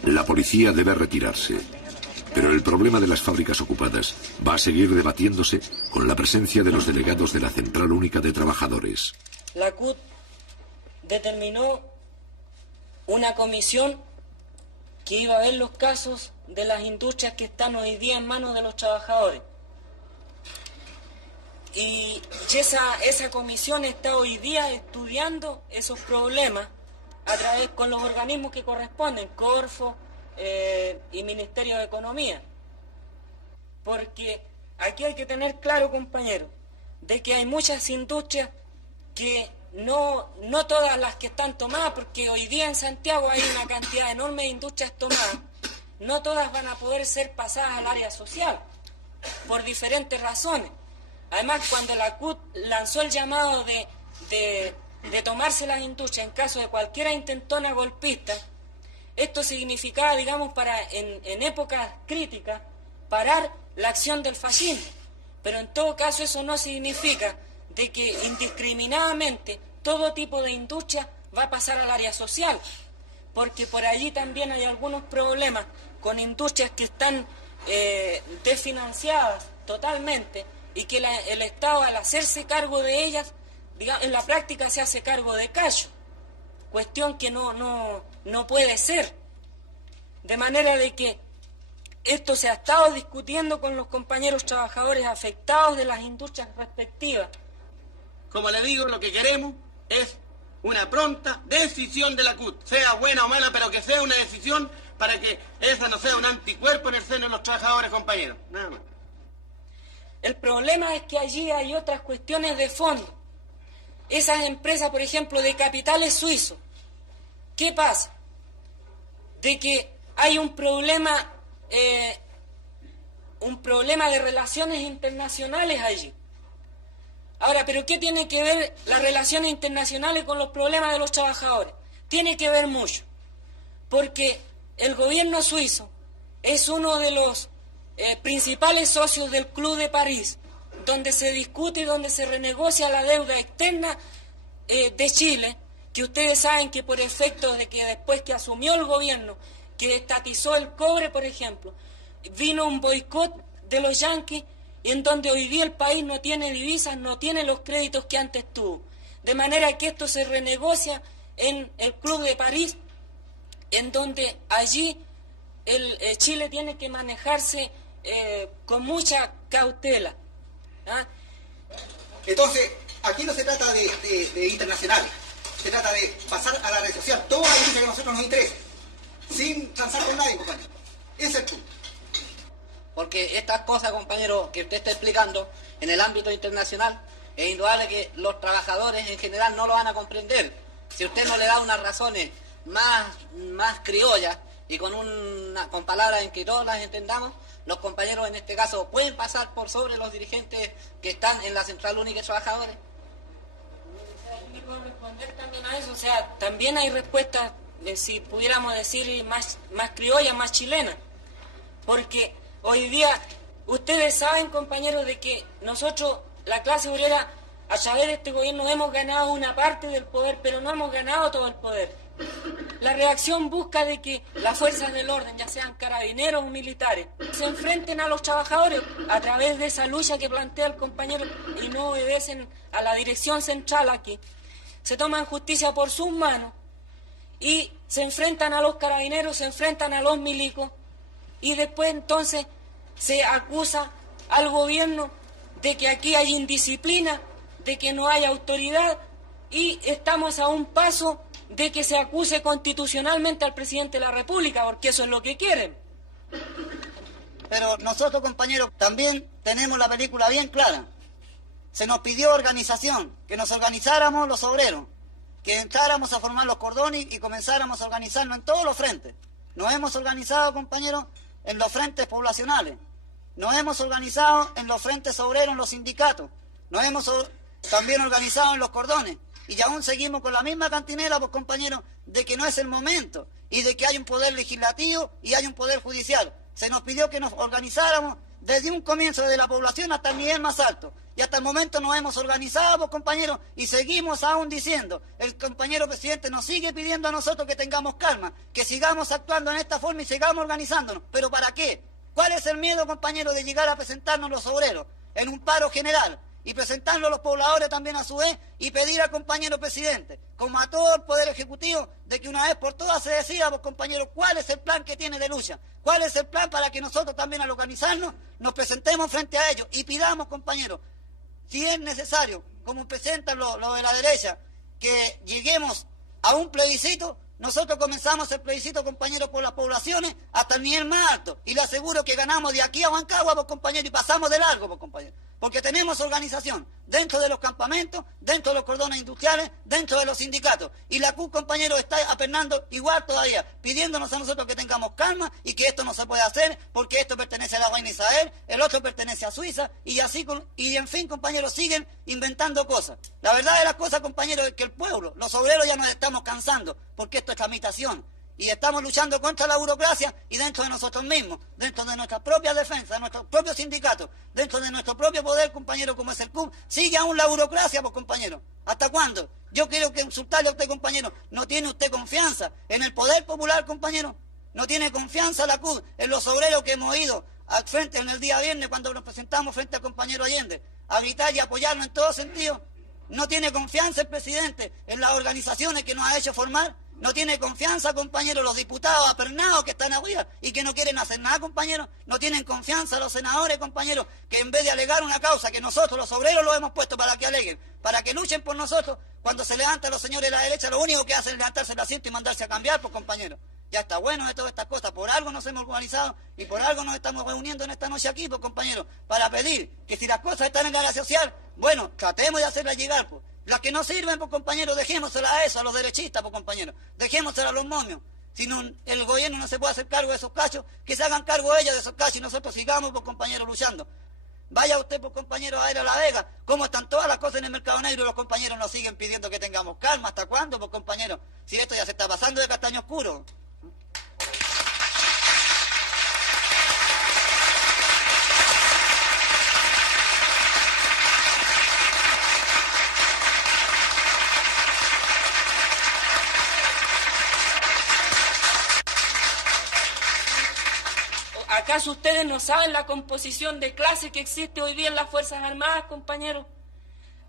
La policía debe retirarse, pero el problema de las fábricas ocupadas va a seguir debatiéndose con la presencia de los delegados de la Central Única de Trabajadores. La CUT determinó una comisión que iba a ver los casos de las industrias que están hoy día en manos de los trabajadores. Y esa comisión está hoy día estudiando esos problemas a través con los organismos que corresponden, Corfo y Ministerio de Economía. Porque aquí hay que tener claro, compañeros, de que hay muchas industrias que no todas las que están tomadas, porque hoy día en Santiago hay una cantidad enorme de industrias tomadas, no todas van a poder ser pasadas al área social, por diferentes razones. Además, cuando la CUT lanzó el llamado de tomarse las industrias en caso de cualquier intentona golpista, esto significaba, digamos, en épocas críticas, parar la acción del fascismo. Pero en todo caso eso no significa de que indiscriminadamente todo tipo de industria va a pasar al área social, porque por allí también hay algunos problemas con industrias que están desfinanciadas totalmente y que el Estado, al hacerse cargo de ellas, digamos, en la práctica se hace cargo de callo, cuestión que no puede ser. De manera de que esto se ha estado discutiendo con los compañeros trabajadores afectados de las industrias respectivas. Como le digo, lo que queremos es una pronta decisión de la CUT, sea buena o mala, pero que sea una decisión para que esa no sea un anticuerpo en el seno de los trabajadores, compañeros. Nada más. El problema es que allí hay otras cuestiones de fondo. Esas empresas, por ejemplo, de capitales suizos, ¿qué pasa? De que hay un problema de relaciones internacionales allí. Ahora, ¿pero qué tiene que ver las relaciones internacionales con los problemas de los trabajadores? Tiene que ver mucho, porque el gobierno suizo es uno de los principales socios del Club de París, donde se discute y donde se renegocia la deuda externa de Chile, que ustedes saben que por efecto de que después que asumió el gobierno, que estatizó el cobre, por ejemplo, vino un boicot de los yanquis, en donde hoy día el país no tiene divisas, no tiene los créditos que antes tuvo. De manera que esto se renegocia en el Club de París, en donde allí Chile tiene que manejarse con mucha cautela. ¿Ah? Entonces, aquí no se trata de internacional, se trata de pasar a la red social toda la industria que a nosotros nos interesa, sin transar con nadie, compañero. Ese es el punto. Porque estas cosas, compañero, que usted está explicando en el ámbito internacional, es indudable que los trabajadores en general no lo van a comprender. Si usted no le da unas razones más criollas y con palabras en que todos las entendamos, los compañeros en este caso pueden pasar por sobre los dirigentes que están en la Central Única de Trabajadores. ¿Me puedo responder también a eso? O sea, también hay respuestas, si pudiéramos decir, más criollas, más chilenas. Porque hoy día, ustedes saben, compañeros, de que nosotros, la clase obrera, a través de este gobierno hemos ganado una parte del poder, pero no hemos ganado todo el poder. La reacción busca de que las fuerzas del orden, ya sean carabineros o militares, se enfrenten a los trabajadores a través de esa lucha que plantea el compañero y no obedecen a la dirección central aquí. Se toman justicia por sus manos y se enfrentan a los carabineros, se enfrentan a los milicos y después entonces se acusa al gobierno de que aquí hay indisciplina, de que no hay autoridad y estamos a un paso de que se acuse constitucionalmente al presidente de la República, porque eso es lo que quieren. Pero nosotros, compañeros, también tenemos la película bien clara. Se nos pidió organización, que nos organizáramos los obreros, que entráramos a formar los cordones y comenzáramos a organizarnos en todos los frentes. Nos hemos organizado, compañeros, en los frentes poblacionales. Nos hemos organizado en los frentes obreros, en los sindicatos. Nos hemos también organizado en los cordones. Y aún seguimos con la misma cantinela, pues, compañeros, de que no es el momento y de que hay un poder legislativo y hay un poder judicial. Se nos pidió que nos organizáramos desde un comienzo, desde la población hasta el nivel más alto. Y hasta el momento nos hemos organizado, pues, compañeros, y seguimos aún diciendo, el compañero presidente nos sigue pidiendo a nosotros que tengamos calma, que sigamos actuando en esta forma y sigamos organizándonos. ¿Pero para qué? ¿Cuál es el miedo, compañeros, de llegar a presentarnos los obreros en un paro general? Y presentarlo a los pobladores también a su vez y pedir al compañero presidente, como a todo el Poder Ejecutivo, de que una vez por todas se decida, pues, compañeros, cuál es el plan que tiene de lucha, cuál es el plan para que nosotros también al organizarnos nos presentemos frente a ellos y pidamos, compañeros, si es necesario, como presentan los de la derecha, que lleguemos a un plebiscito. Nosotros comenzamos el plebiscito, compañeros, por las poblaciones hasta el nivel más alto. Y le aseguro que ganamos de aquí a Huancagua, pues, compañeros, y pasamos de largo, pues, compañeros. Porque tenemos organización dentro de los campamentos, dentro de los cordones industriales, dentro de los sindicatos. Y la CUT, compañeros, está apernando igual todavía, pidiéndonos a nosotros que tengamos calma y que esto no se puede hacer porque esto pertenece a la reina Isabel, el otro pertenece a Suiza, y así, y en fin, compañeros, siguen inventando cosas. La verdad de las cosas, compañeros, es que el pueblo, los obreros ya nos estamos cansando, porque esto es tramitación. Y estamos luchando contra la burocracia y dentro de nosotros mismos, dentro de nuestra propia defensa, de nuestros propios sindicatos, dentro de nuestro propio poder, compañero, como es el CUB, sigue aún la burocracia, pues, compañero. ¿Hasta cuándo? Yo quiero que insultarle a usted, compañero. ¿No tiene usted confianza en el poder popular, compañero? ¿No tiene confianza la CUB en los obreros que hemos ido al frente en el día viernes cuando nos presentamos frente al compañero Allende a gritar y apoyarnos en todo sentido? ¿No tiene confianza el presidente en las organizaciones que nos ha hecho formar? ¿No tiene confianza, compañeros, los diputados apernados que están arriba y que no quieren hacer nada, compañeros? ¿No tienen confianza los senadores, compañeros, que en vez de alegar una causa que nosotros, los obreros, los hemos puesto para que aleguen, para que luchen por nosotros, cuando se levantan los señores de la derecha, lo único que hacen es levantarse el asiento y mandarse a cambiar, pues, compañeros? Ya está bueno de todas estas cosas. Por algo nos hemos organizado y por algo nos estamos reuniendo en esta noche aquí, pues, compañeros, para pedir que si las cosas están en la área social, bueno, tratemos de hacerlas llegar, pues. Las que no sirven, pues, compañeros, dejémoselas a eso, a los derechistas, pues, compañeros. Dejémoselas a los momios. Si no, el gobierno no se puede hacer cargo de esos cachos, que se hagan cargo ellos de esos cachos y nosotros sigamos, pues, compañeros, luchando. Vaya usted, pues, compañero, a ir a La Vega. ¿Cómo están todas las cosas en el mercado negro? Los compañeros nos siguen pidiendo que tengamos calma. ¿Hasta cuándo, pues, compañero? Si esto ya se está pasando de castaño oscuro. ¿Acaso ustedes no saben la composición de clase que existe hoy día en las Fuerzas Armadas, compañeros?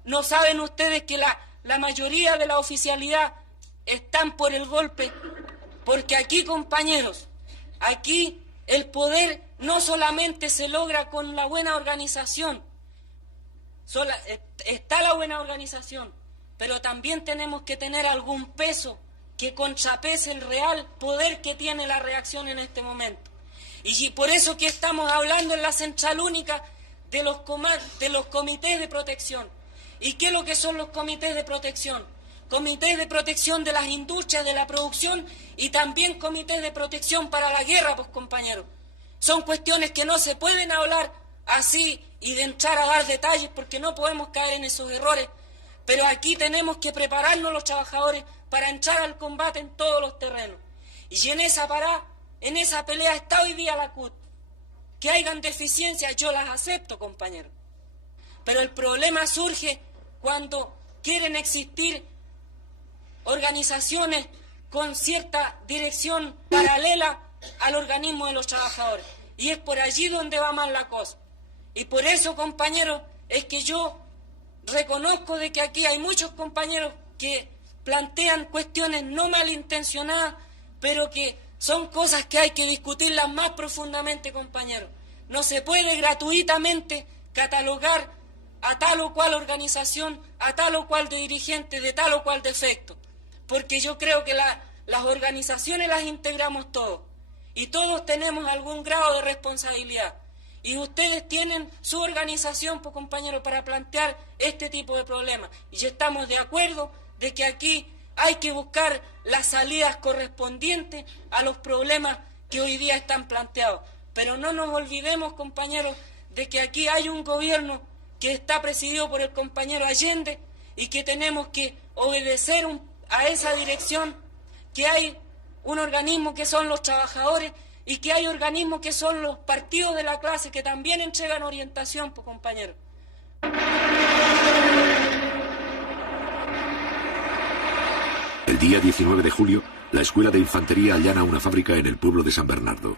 ¿No saben ustedes que la mayoría de la oficialidad están por el golpe? Porque aquí, compañeros, aquí el poder no solamente se logra con la buena organización, está la buena organización, pero también tenemos que tener algún peso que contrapese el real poder que tiene la reacción en este momento. Y por eso que estamos hablando en la Central Única de los comités de protección. ¿Y qué es lo que son los comités de protección? Comités de protección de las industrias, de la producción, y también comités de protección para la guerra, pues, compañeros. Son cuestiones que no se pueden hablar así y de entrar a dar detalles porque no podemos caer en esos errores. Pero aquí tenemos que prepararnos los trabajadores para entrar al combate en todos los terrenos. Y en esa pelea está hoy día la CUT. Que hayan deficiencias, yo las acepto, compañeros. Pero el problema surge cuando quieren existir organizaciones con cierta dirección paralela al organismo de los trabajadores. Y es por allí donde va mal la cosa. Y por eso, compañeros, es que yo reconozco de que aquí hay muchos compañeros que plantean cuestiones no malintencionadas, pero que son cosas que hay que discutirlas más profundamente, compañeros. No se puede gratuitamente catalogar a tal o cual organización, a tal o cual de dirigente, de tal o cual defecto. Porque yo creo que las organizaciones las integramos todos. Y todos tenemos algún grado de responsabilidad. Y ustedes tienen su organización, pues, compañeros, para plantear este tipo de problemas. Y estamos de acuerdo de que aquí hay que buscar las salidas correspondientes a los problemas que hoy día están planteados. Pero no nos olvidemos, compañeros, de que aquí hay un gobierno que está presidido por el compañero Allende y que tenemos que obedecer a esa dirección, que hay un organismo que son los trabajadores y que hay organismos que son los partidos de la clase que también entregan orientación, pues, compañeros. El día 19 de julio, la Escuela de Infantería allana una fábrica en el pueblo de San Bernardo.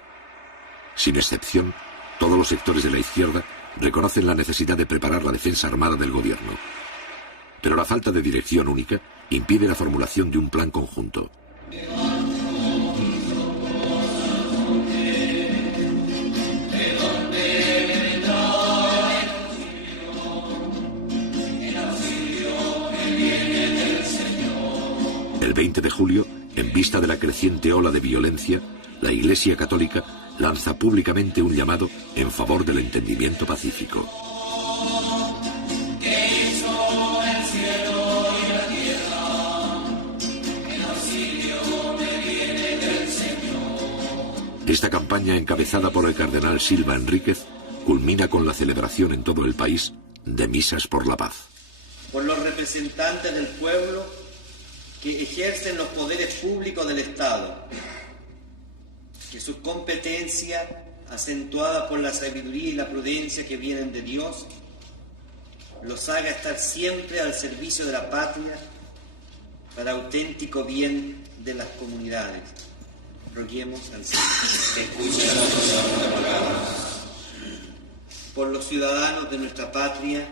Sin excepción, todos los sectores de la izquierda reconocen la necesidad de preparar la defensa armada del gobierno. Pero la falta de dirección única impide la formulación de un plan conjunto. El 20 de julio, en vista de la creciente ola de violencia, la Iglesia Católica lanza públicamente un llamado en favor del entendimiento pacífico. Esta campaña, encabezada por el cardenal Silva Enríquez, culmina con la celebración en todo el país de misas por la paz. Por los representantes del pueblo que ejercen los poderes públicos del Estado, que su competencia, acentuada por la sabiduría y la prudencia que vienen de Dios, los haga estar siempre al servicio de la patria para auténtico bien de las comunidades. Roguemos al Señor. Por los ciudadanos de nuestra patria,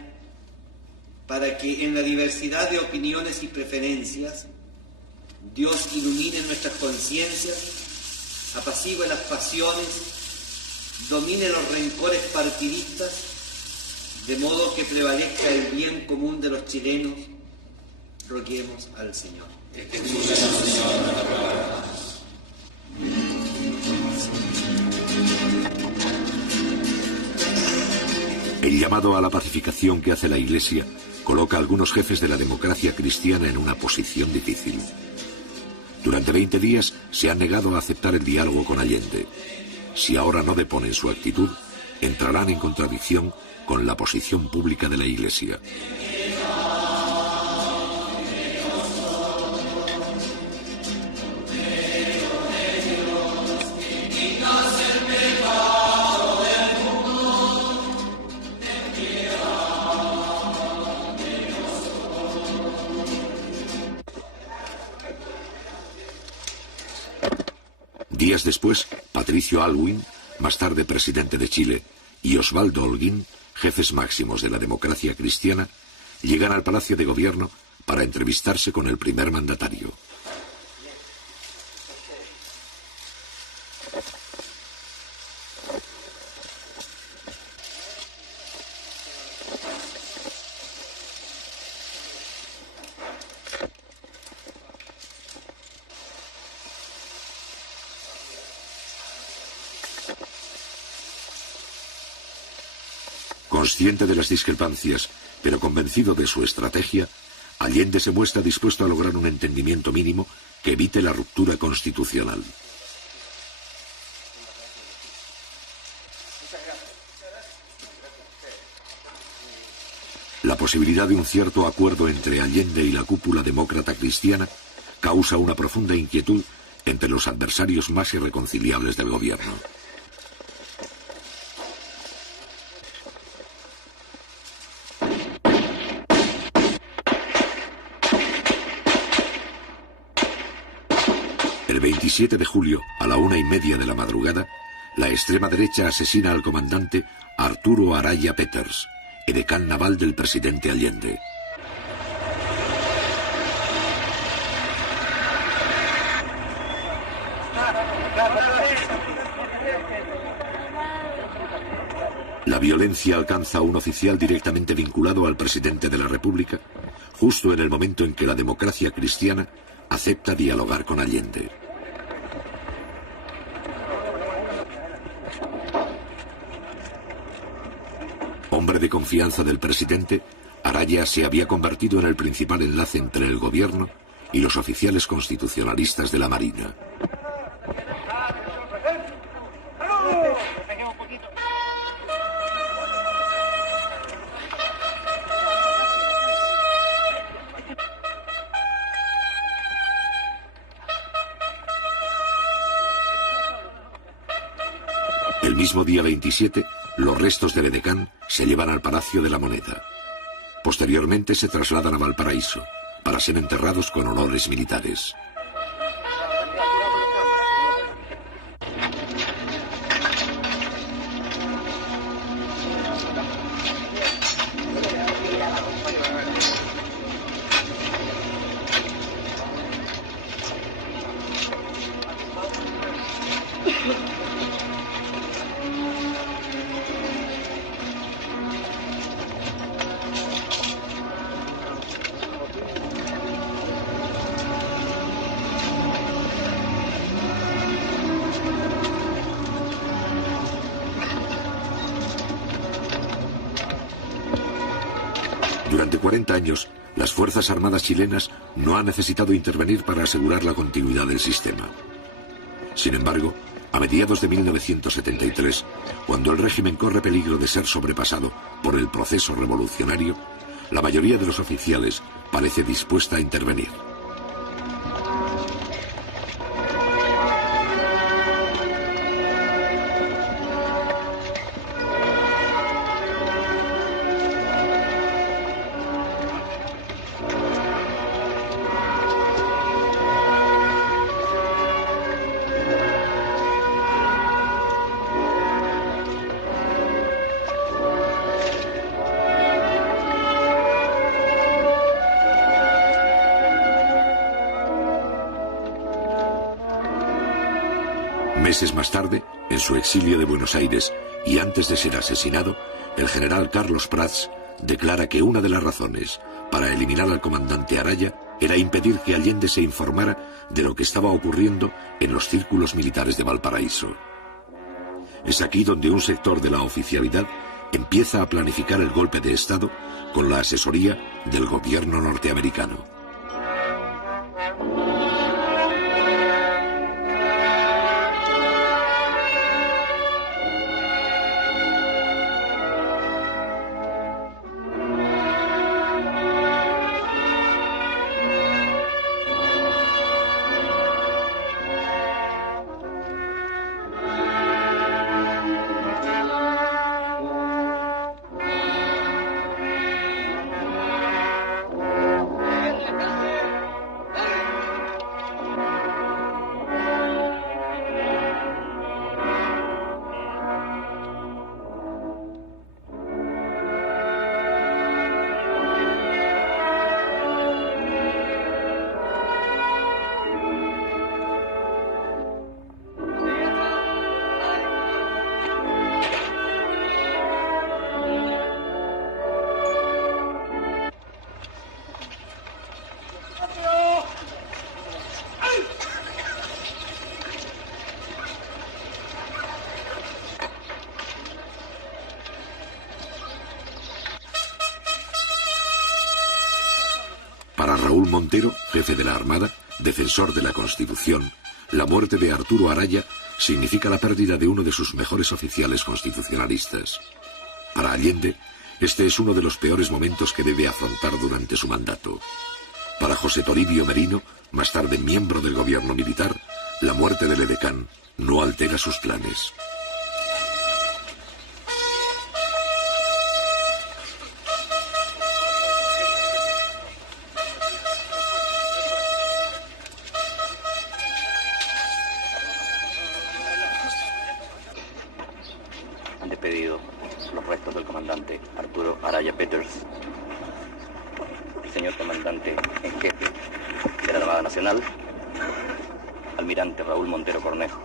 para que en la diversidad de opiniones y preferencias, Dios ilumine nuestras conciencias, apacigüe las pasiones, domine los rencores partidistas, de modo que prevalezca el bien común de los chilenos. Roguemos al Señor. El llamado a la pacificación que hace la Iglesia coloca a algunos jefes de la democracia cristiana en una posición difícil. Durante 20 días se han negado a aceptar el diálogo con Allende. Si ahora no deponen su actitud, entrarán en contradicción con la posición pública de la Iglesia. Días después, Patricio Aylwin, más tarde presidente de Chile, y Osvaldo Holguín, jefes máximos de la democracia cristiana, llegan al Palacio de Gobierno para entrevistarse con el primer mandatario. Consciente de las discrepancias, pero convencido de su estrategia, Allende se muestra dispuesto a lograr un entendimiento mínimo que evite la ruptura constitucional. La posibilidad de un cierto acuerdo entre Allende y la cúpula demócrata cristiana causa una profunda inquietud entre los adversarios más irreconciliables del gobierno. El 27 de julio, a la 1:30 de la madrugada, la extrema derecha asesina al comandante Arturo Araya Peters, edecán naval del presidente Allende. La violencia alcanza a un oficial directamente vinculado al presidente de la República, justo en el momento en que la democracia cristiana acepta dialogar con Allende. Hombre de confianza del presidente, Araya se había convertido en el principal enlace entre el gobierno y los oficiales constitucionalistas de la Marina. El mismo día 27, los restos del edecán se llevan al Palacio de la Moneda. Posteriormente se trasladan a Valparaíso, para ser enterrados con honores militares. Durante 40 años, las Fuerzas Armadas chilenas no han necesitado intervenir para asegurar la continuidad del sistema. Sin embargo, a mediados de 1973, cuando el régimen corre peligro de ser sobrepasado por el proceso revolucionario, la mayoría de los oficiales parece dispuesta a intervenir. Meses más tarde, en su exilio de Buenos Aires y antes de ser asesinado, el general Carlos Prats declara que una de las razones para eliminar al comandante Araya era impedir que Allende se informara de lo que estaba ocurriendo en los círculos militares de Valparaíso. Es aquí donde un sector de la oficialidad empieza a planificar el golpe de Estado con la asesoría del gobierno norteamericano. Raúl Montero, jefe de la Armada, defensor de la Constitución, la muerte de Arturo Araya significa la pérdida de uno de sus mejores oficiales constitucionalistas. Para Allende, este es uno de los peores momentos que debe afrontar durante su mandato. Para José Toribio Merino, más tarde miembro del gobierno militar, la muerte del edecán no altera sus planes. Han despedido los restos del comandante Arturo Araya Peters, el señor comandante en jefe de la Armada Nacional, almirante Raúl Montero Cornejo,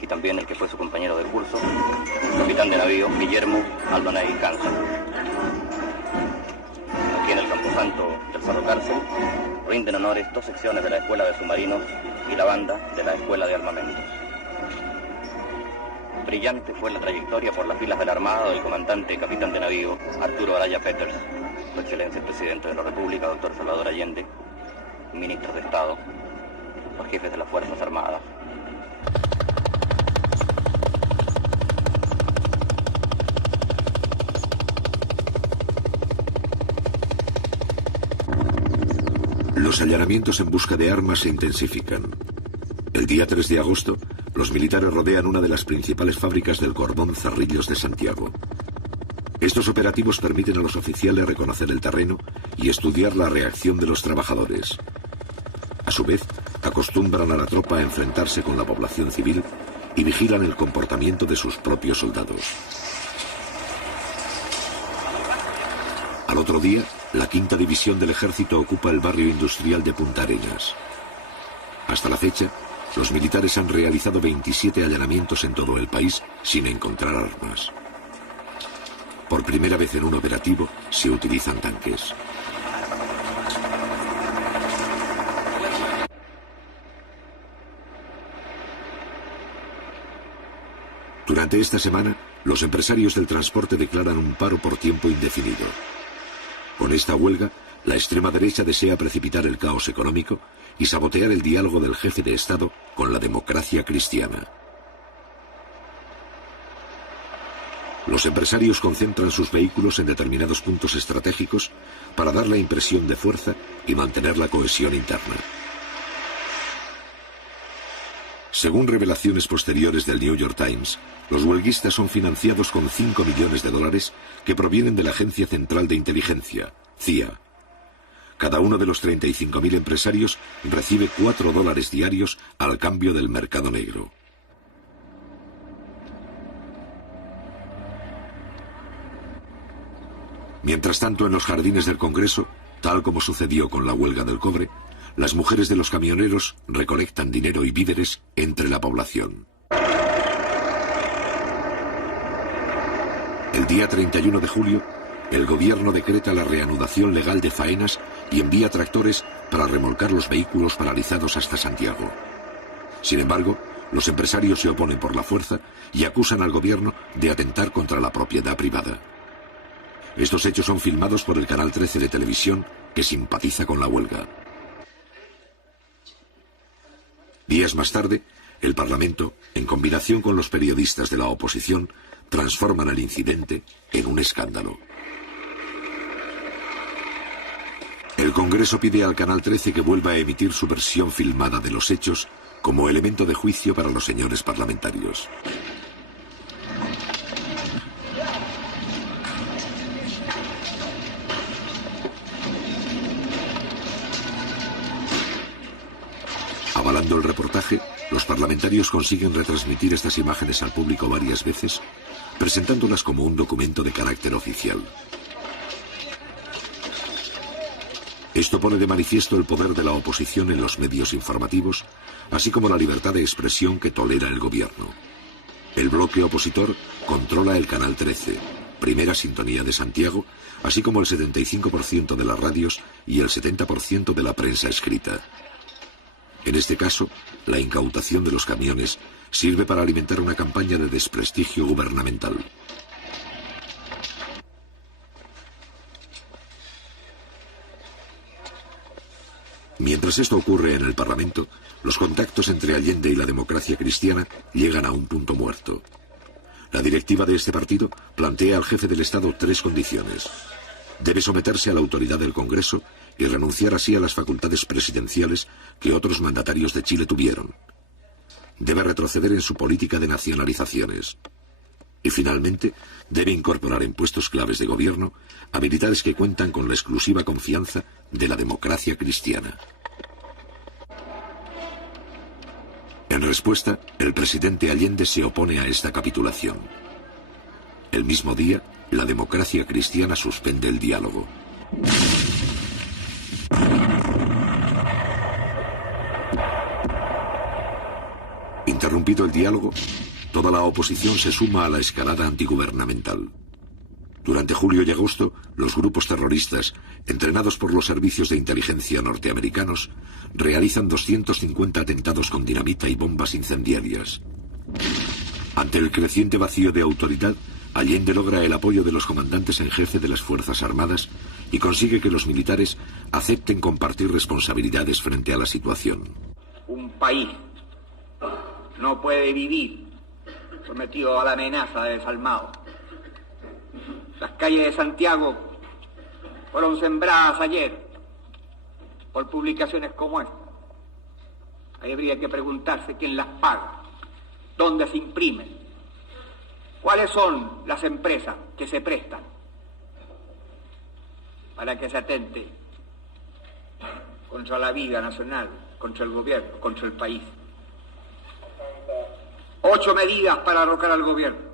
y también el que fue su compañero de curso, capitán de navío Guillermo Aldonay Canza. Aquí en el camposanto del Cerro Cárcel rinden honores 2 secciones de la Escuela de Submarinos y la banda de la Escuela de Armamentos. Brillante fue la trayectoria por las filas de la Armada del comandante y capitán de navío Arturo Araya Peters, Su Excelencia el Presidente de la República, doctor Salvador Allende, ministros de Estado, los jefes de las Fuerzas Armadas. Los allanamientos en busca de armas se intensifican. El día 3 de agosto, los militares rodean una de las principales fábricas del cordón Cerrillos de Santiago. Estos operativos permiten a los oficiales reconocer el terreno y estudiar la reacción de los trabajadores. A su vez, acostumbran a la tropa a enfrentarse con la población civil y vigilan el comportamiento de sus propios soldados. Al otro día, la 5ª División del Ejército ocupa el barrio industrial de Punta Arenas. Hasta la fecha, los militares han realizado 27 allanamientos en todo el país sin encontrar armas. Por primera vez en un operativo se utilizan tanques. Durante esta semana, los empresarios del transporte declaran un paro por tiempo indefinido. Con esta huelga, la extrema derecha desea precipitar el caos económico y sabotear el diálogo del jefe de Estado con la democracia cristiana. Los empresarios concentran sus vehículos en determinados puntos estratégicos para dar la impresión de fuerza y mantener la cohesión interna. Según revelaciones posteriores del New York Times, los huelguistas son financiados con $5 millones que provienen de la Agencia Central de Inteligencia, CIA. Cada uno de los 35.000 empresarios recibe $4 diarios al cambio del mercado negro. Mientras tanto, en los jardines del Congreso, tal como sucedió con la huelga del cobre, las mujeres de los camioneros recolectan dinero y víveres entre la población. El día 31 de julio, el gobierno decreta la reanudación legal de faenas y envía tractores para remolcar los vehículos paralizados hasta Santiago. Sin embargo, los empresarios se oponen por la fuerza y acusan al gobierno de atentar contra la propiedad privada. Estos hechos son filmados por el Canal 13 de televisión, que simpatiza con la huelga. Días más tarde, el Parlamento, en combinación con los periodistas de la oposición, transforman el incidente en un escándalo. El Congreso pide al Canal 13 que vuelva a emitir su versión filmada de los hechos como elemento de juicio para los señores parlamentarios. Avalando el reportaje, los parlamentarios consiguen retransmitir estas imágenes al público varias veces, presentándolas como un documento de carácter oficial. Esto pone de manifiesto el poder de la oposición en los medios informativos, así como la libertad de expresión que tolera el gobierno. El bloque opositor controla el Canal 13, primera sintonía de Santiago, así como el 75% de las radios y el 70% de la prensa escrita. En este caso, la incautación de los camiones sirve para alimentar una campaña de desprestigio gubernamental. Mientras esto ocurre en el Parlamento, los contactos entre Allende y la democracia cristiana llegan a un punto muerto. La directiva de este partido plantea al jefe del Estado 3 condiciones. Debe someterse a la autoridad del Congreso y renunciar así a las facultades presidenciales que otros mandatarios de Chile tuvieron. Debe retroceder en su política de nacionalizaciones. Y finalmente, debe incorporar en puestos claves de gobierno a militares que cuentan con la exclusiva confianza de la democracia cristiana. En respuesta, el presidente Allende se opone a esta capitulación. El mismo día, la democracia cristiana suspende el diálogo. Interrumpido el diálogo, toda la oposición se suma a la escalada antigubernamental. Durante julio y agosto, los grupos terroristas, entrenados por los servicios de inteligencia norteamericanos, realizan 250 atentados con dinamita y bombas incendiarias. Ante el creciente vacío de autoridad, Allende logra el apoyo de los comandantes en jefe de las Fuerzas Armadas y consigue que los militares acepten compartir responsabilidades frente a la situación. Un país no puede vivir sometido a la amenaza de desalmado. Las calles de Santiago fueron sembradas ayer por publicaciones como esta. Ahí habría que preguntarse quién las paga, dónde se imprimen, cuáles son las empresas que se prestan para que se atente contra la vida nacional, contra el gobierno, contra el país. 8 medidas para derrocar al gobierno.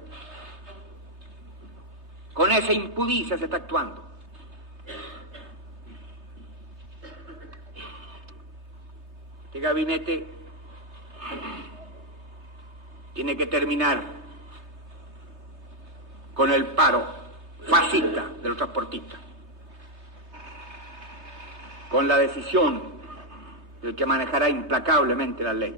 Con esa impudicia se está actuando. Este gabinete tiene que terminar con el paro fascista de los transportistas, con la decisión del que manejará implacablemente la ley,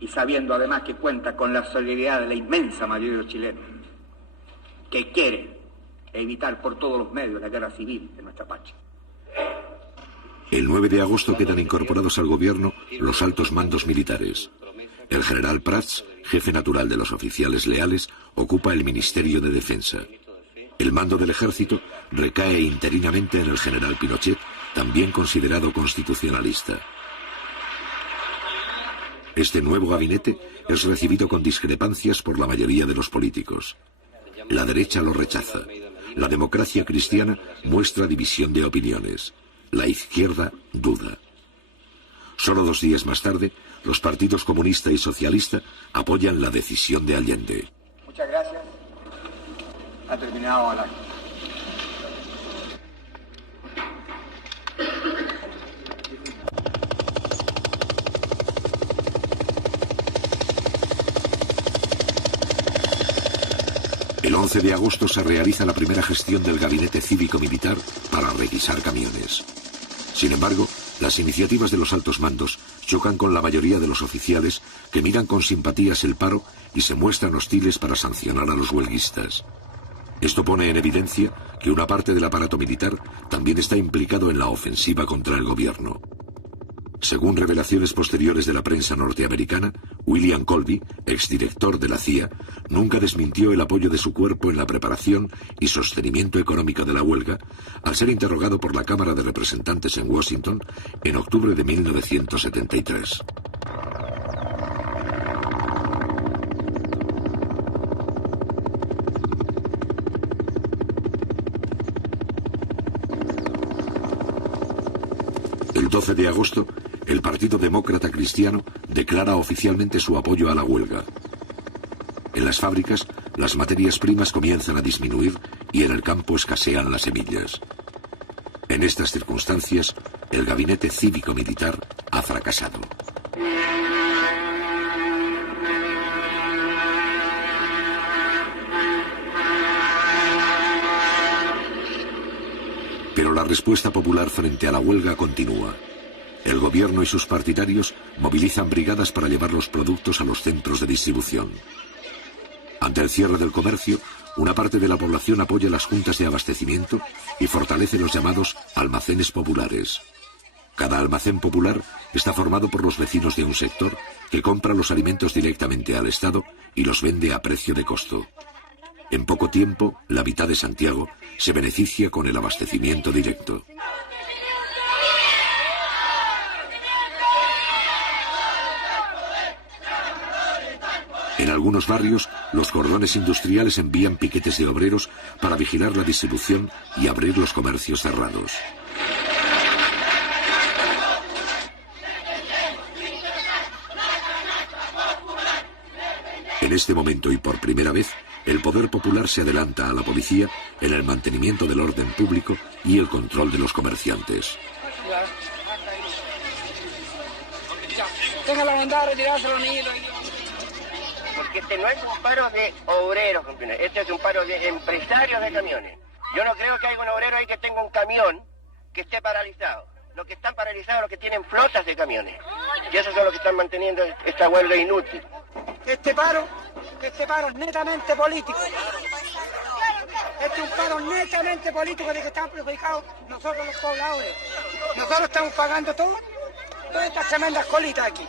y sabiendo además que cuenta con la solidaridad de la inmensa mayoría de los chilenos, que quieren evitar por todos los medios la guerra civil en nuestra patria. El 9 de agosto quedan incorporados al gobierno los altos mandos militares. El general Prats, jefe natural de los oficiales leales, ocupa el Ministerio de Defensa. El mando del ejército recae interinamente en el general Pinochet, también considerado constitucionalista. Este nuevo gabinete es recibido con discrepancias por la mayoría de los políticos. La derecha lo rechaza. La democracia cristiana muestra división de opiniones. La izquierda duda. Solo 2 días más tarde, los partidos comunista y socialista apoyan la decisión de Allende. Muchas gracias. Ha terminado el acto. El 11 de agosto se realiza la primera gestión del gabinete cívico-militar para requisar camiones. Sin embargo, las iniciativas de los altos mandos chocan con la mayoría de los oficiales que miran con simpatías el paro y se muestran hostiles para sancionar a los huelguistas. Esto pone en evidencia que una parte del aparato militar también está implicado en la ofensiva contra el gobierno. Según revelaciones posteriores de la prensa norteamericana, William Colby, exdirector de la CIA, nunca desmintió el apoyo de su cuerpo en la preparación y sostenimiento económico de la huelga, al ser interrogado por la Cámara de Representantes en Washington en octubre de 1973. El 12 de agosto, el Partido Demócrata Cristiano declara oficialmente su apoyo a la huelga. En las fábricas, las materias primas comienzan a disminuir y en el campo escasean las semillas. En estas circunstancias, el gabinete cívico-militar ha fracasado. Pero la respuesta popular frente a la huelga continúa. El gobierno y sus partidarios movilizan brigadas para llevar los productos a los centros de distribución. Ante el cierre del comercio, una parte de la población apoya las juntas de abastecimiento y fortalece los llamados almacenes populares. Cada almacén popular está formado por los vecinos de un sector que compra los alimentos directamente al Estado y los vende a precio de costo. En poco tiempo, la mitad de Santiago se beneficia con el abastecimiento directo. En algunos barrios, los cordones industriales envían piquetes de obreros para vigilar la distribución y abrir los comercios cerrados. En este momento y por primera vez, el poder popular se adelanta a la policía en el mantenimiento del orden público y el control de los comerciantes. Tenga la bondad de retirarse los niños. Porque este no es un paro de obreros, este es un paro de empresarios de camiones. Yo no creo que haya un obrero ahí que tenga un camión que esté paralizado. Los que están paralizados, los que tienen flotas de camiones. Y esos son los que están manteniendo esta huelga inútil. Este paro es netamente político. Este es un paro netamente político de que están perjudicados nosotros los pobladores. Nosotros estamos pagando todas estas tremendas colitas aquí.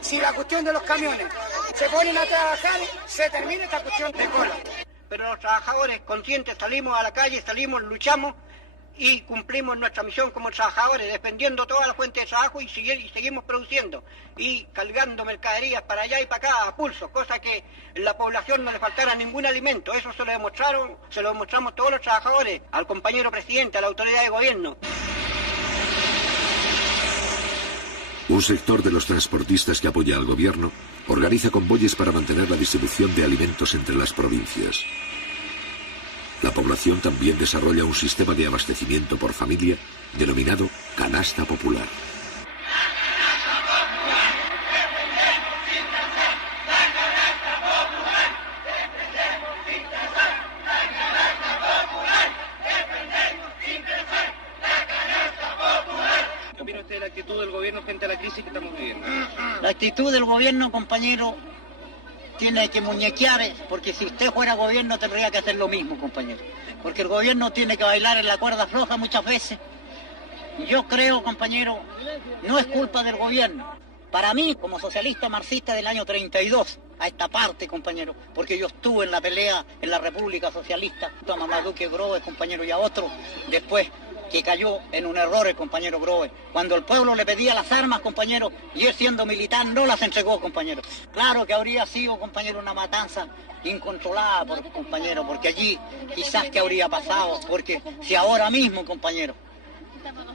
Si la cuestión de los camiones se ponen a trabajar, se termina esta cuestión de cola. Pero los trabajadores conscientes salimos a la calle, salimos, luchamos y cumplimos nuestra misión como trabajadores, defendiendo toda la fuente de trabajo y seguimos produciendo y cargando mercaderías para allá y para acá a pulso, cosa que en la población no le faltara ningún alimento. Eso se lo demostramos todos los trabajadores, al compañero presidente, a la autoridad de gobierno. Un sector de los transportistas que apoya al gobierno organiza convoyes para mantener la distribución de alimentos entre las provincias. La población también desarrolla un sistema de abastecimiento por familia denominado canasta popular. ¿Qué opina usted de la actitud del gobierno frente a la crisis que estamos viviendo? La actitud del gobierno, compañero, tiene que muñequear, porque si usted fuera gobierno tendría que hacer lo mismo, compañero. Porque el gobierno tiene que bailar en la cuerda floja muchas veces. Yo creo, compañero, no es culpa del gobierno. Para mí, como socialista marxista del año 32, a esta parte, compañero, porque yo estuve en la pelea en la República Socialista, a Mamaduque Groves, compañero, y a otro, después que cayó en un error el compañero Groves. Cuando el pueblo le pedía las armas, compañero, y él siendo militar no las entregó, compañero. Claro que habría sido, compañero, una matanza incontrolada, compañero, porque allí quizás que habría pasado, porque si ahora mismo, compañero,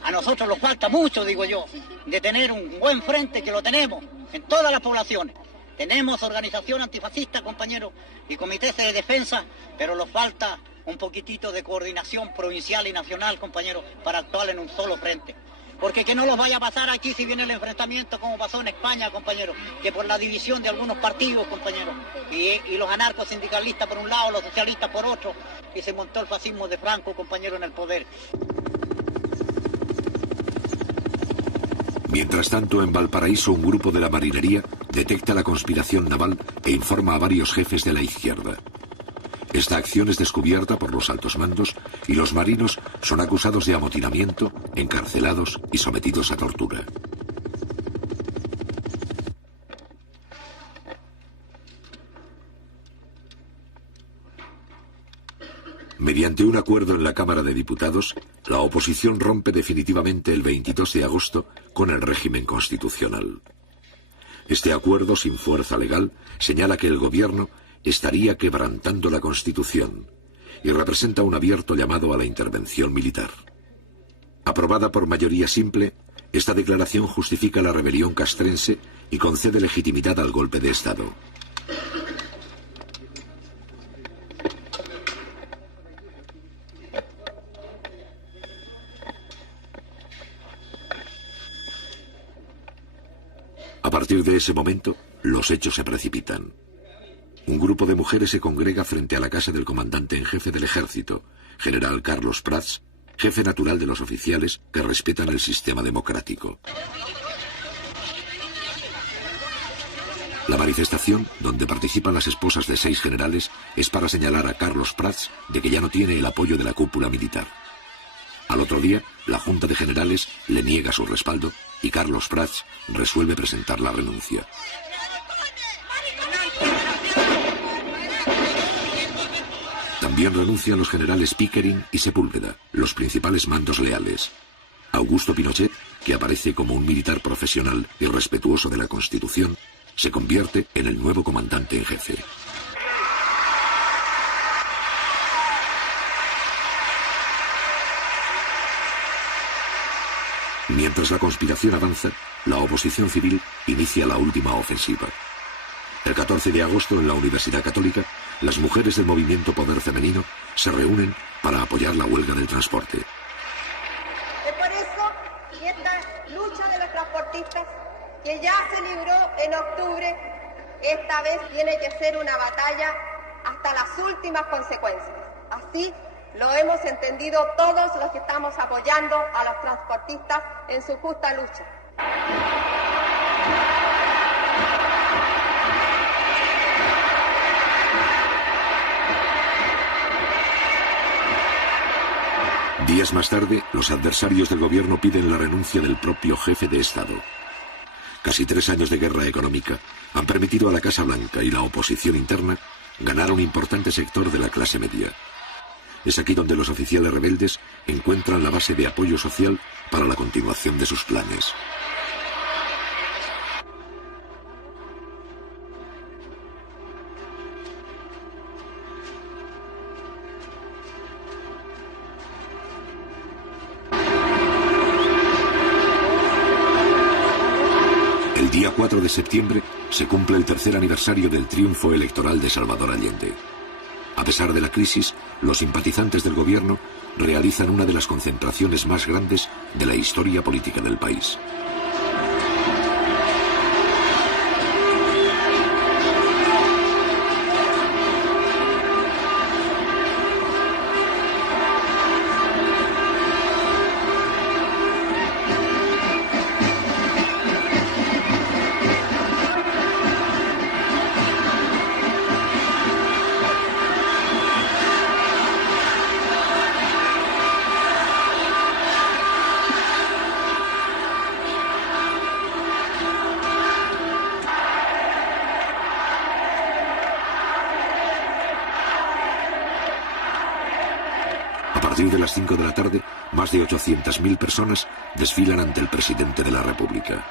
a nosotros nos falta mucho, digo yo, de tener un buen frente, que lo tenemos en todas las poblaciones. Tenemos organización antifascista, compañero, y comités de defensa, pero nos falta un poquitito de coordinación provincial y nacional, compañero, para actuar en un solo frente. Porque que no los vaya a pasar aquí si viene el enfrentamiento como pasó en España, compañero, que por la división de algunos partidos, compañero, y los anarcos sindicalistas por un lado, los socialistas por otro, y se montó el fascismo de Franco, compañero, en el poder. Mientras tanto, en Valparaíso, un grupo de la marinería detecta la conspiración naval e informa a varios jefes de la izquierda. Esta acción es descubierta por los altos mandos y los marinos son acusados de amotinamiento, encarcelados y sometidos a tortura. Mediante un acuerdo en la Cámara de Diputados, la oposición rompe definitivamente el 22 de agosto con el régimen constitucional. Este acuerdo, sin fuerza legal, señala que el gobierno estaría quebrantando la Constitución y representa un abierto llamado a la intervención militar. Aprobada por mayoría simple, esta declaración justifica la rebelión castrense y concede legitimidad al golpe de Estado. A partir de ese momento, los hechos se precipitan. Un grupo de mujeres se congrega frente a la casa del comandante en jefe del ejército, general Carlos Prats, jefe natural de los oficiales que respetan el sistema democrático. La manifestación, donde participan las esposas de 6 generales, es para señalar a Carlos Prats de que ya no tiene el apoyo de la cúpula militar. Al otro día, la Junta de Generales le niega su respaldo y Carlos Prats resuelve presentar la renuncia. También renuncian los generales Pickering y Sepúlveda, los principales mandos leales. Augusto Pinochet, que aparece como un militar profesional y respetuoso de la Constitución, se convierte en el nuevo comandante en jefe. Mientras la conspiración avanza, la oposición civil inicia la última ofensiva. El 14 de agosto, en la Universidad Católica, las mujeres del movimiento Poder Femenino se reúnen para apoyar la huelga del transporte. Es por eso que esta lucha de los transportistas, que ya se libró en octubre, esta vez tiene que ser una batalla hasta las últimas consecuencias. Así lo hemos entendido todos los que estamos apoyando a los transportistas en su justa lucha. Días más tarde, los adversarios del gobierno piden la renuncia del propio jefe de Estado. Casi 3 años de guerra económica han permitido a la Casa Blanca y la oposición interna ganar un importante sector de la clase media. Es aquí donde los oficiales rebeldes encuentran la base de apoyo social para la continuación de sus planes. El día 4 de septiembre se cumple el 3er aniversario del triunfo electoral de Salvador Allende. A pesar de la crisis, los simpatizantes del gobierno realizan una de las concentraciones más grandes de la historia política del país. A partir de las 5 de la tarde, más de 800.000 personas desfilan ante el presidente de la República.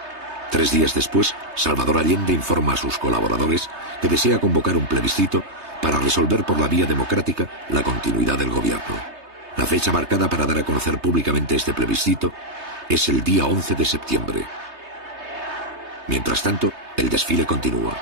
3 días después, Salvador Allende informa a sus colaboradores que desea convocar un plebiscito para resolver por la vía democrática la continuidad del gobierno. La fecha marcada para dar a conocer públicamente este plebiscito es el día 11 de septiembre. Mientras tanto, el desfile continúa.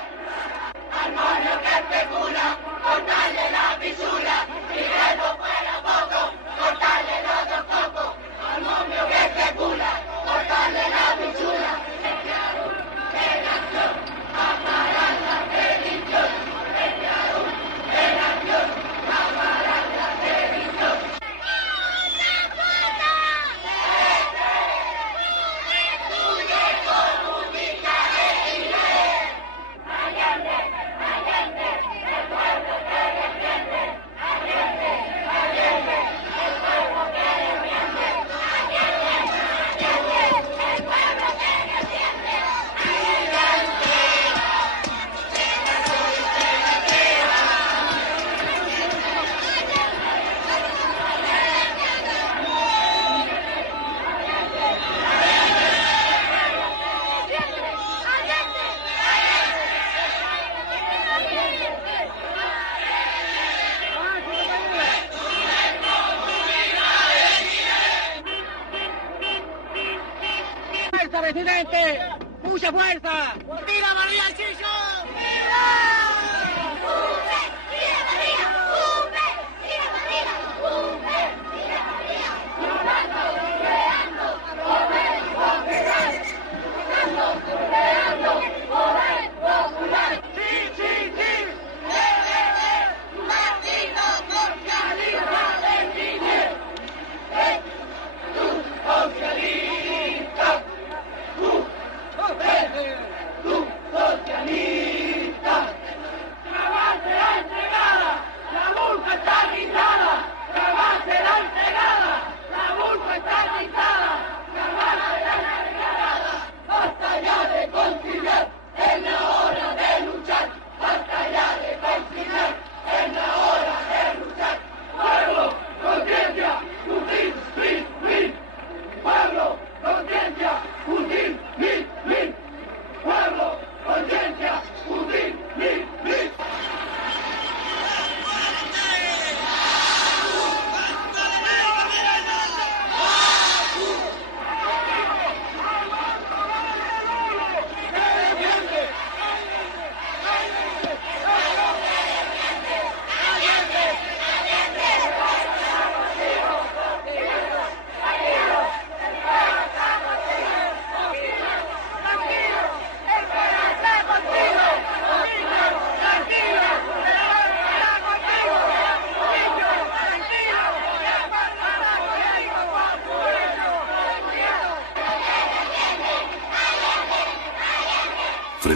¡Presidente! ¡Mucha fuerza! ¡Viva María Chicho!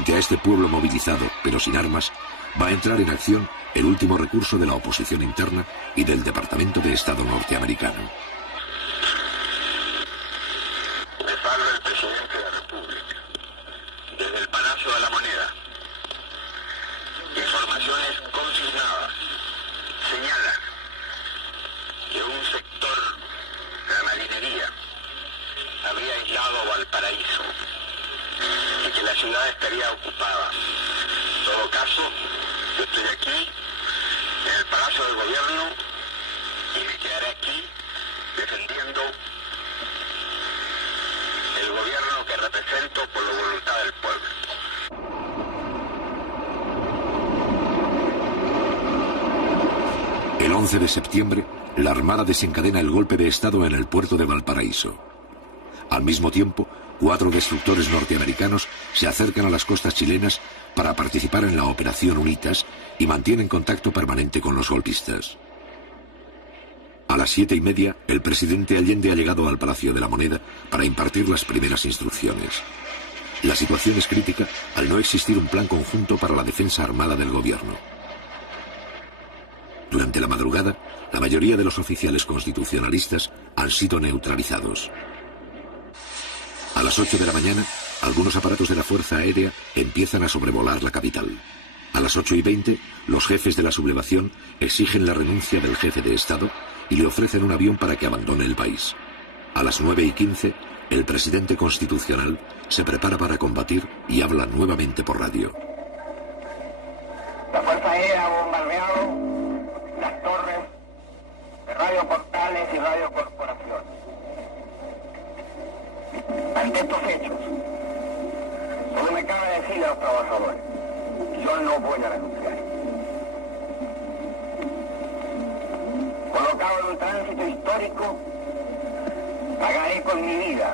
Frente a este pueblo movilizado, pero sin armas, va a entrar en acción el último recurso de la oposición interna y del Departamento de Estado norteamericano. Les habla el presidente de la República, desde el Palacio de la Moneda. Informaciones confirmadas señalan que un sector de la marinería habría aislado Valparaíso y que la ciudad estaría ocupada. En todo caso, yo estoy aquí en el Palacio del Gobierno y me quedaré aquí defendiendo el gobierno que represento por la voluntad del pueblo. El 11 de septiembre, la Armada desencadena el golpe de Estado en el puerto de Valparaíso. Al mismo tiempo, 4 destructores norteamericanos se acercan a las costas chilenas para participar en la Operación Unitas y mantienen contacto permanente con los golpistas. A las 7:30, el presidente Allende ha llegado al Palacio de la Moneda para impartir las primeras instrucciones. La situación es crítica al no existir un plan conjunto para la defensa armada del gobierno. Durante la madrugada, la mayoría de los oficiales constitucionalistas han sido neutralizados. A las 8 de la mañana, algunos aparatos de la Fuerza Aérea empiezan a sobrevolar la capital. A las 8:20, los jefes de la sublevación exigen la renuncia del jefe de Estado y le ofrecen un avión para que abandone el país. A las 9:15, el presidente constitucional se prepara para combatir y habla nuevamente por radio. La Fuerza Aérea ha bombardeado las torres de Radio Portales y Radio Corporación. Ante estos hechos, solo me cabe decirle a los trabajadores, yo no voy a renunciar. Colocado en un tránsito histórico, pagaré con mi vida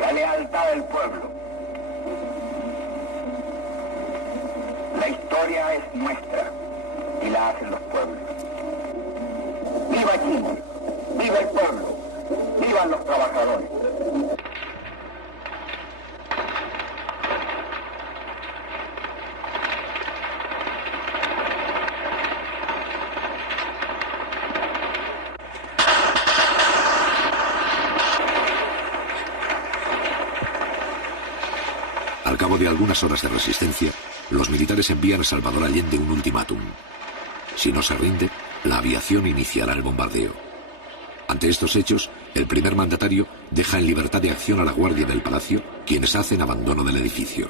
la lealtad del pueblo. La historia es nuestra y la hacen los pueblos. ¡Viva Chile! ¡Viva el pueblo! ¡Vivan los trabajadores! Al cabo de algunas horas de resistencia, los militares envían a Salvador Allende un ultimátum. Si no se rinde, la aviación iniciará el bombardeo. Ante estos hechos, el primer mandatario deja en libertad de acción a la guardia del palacio, quienes hacen abandono del edificio.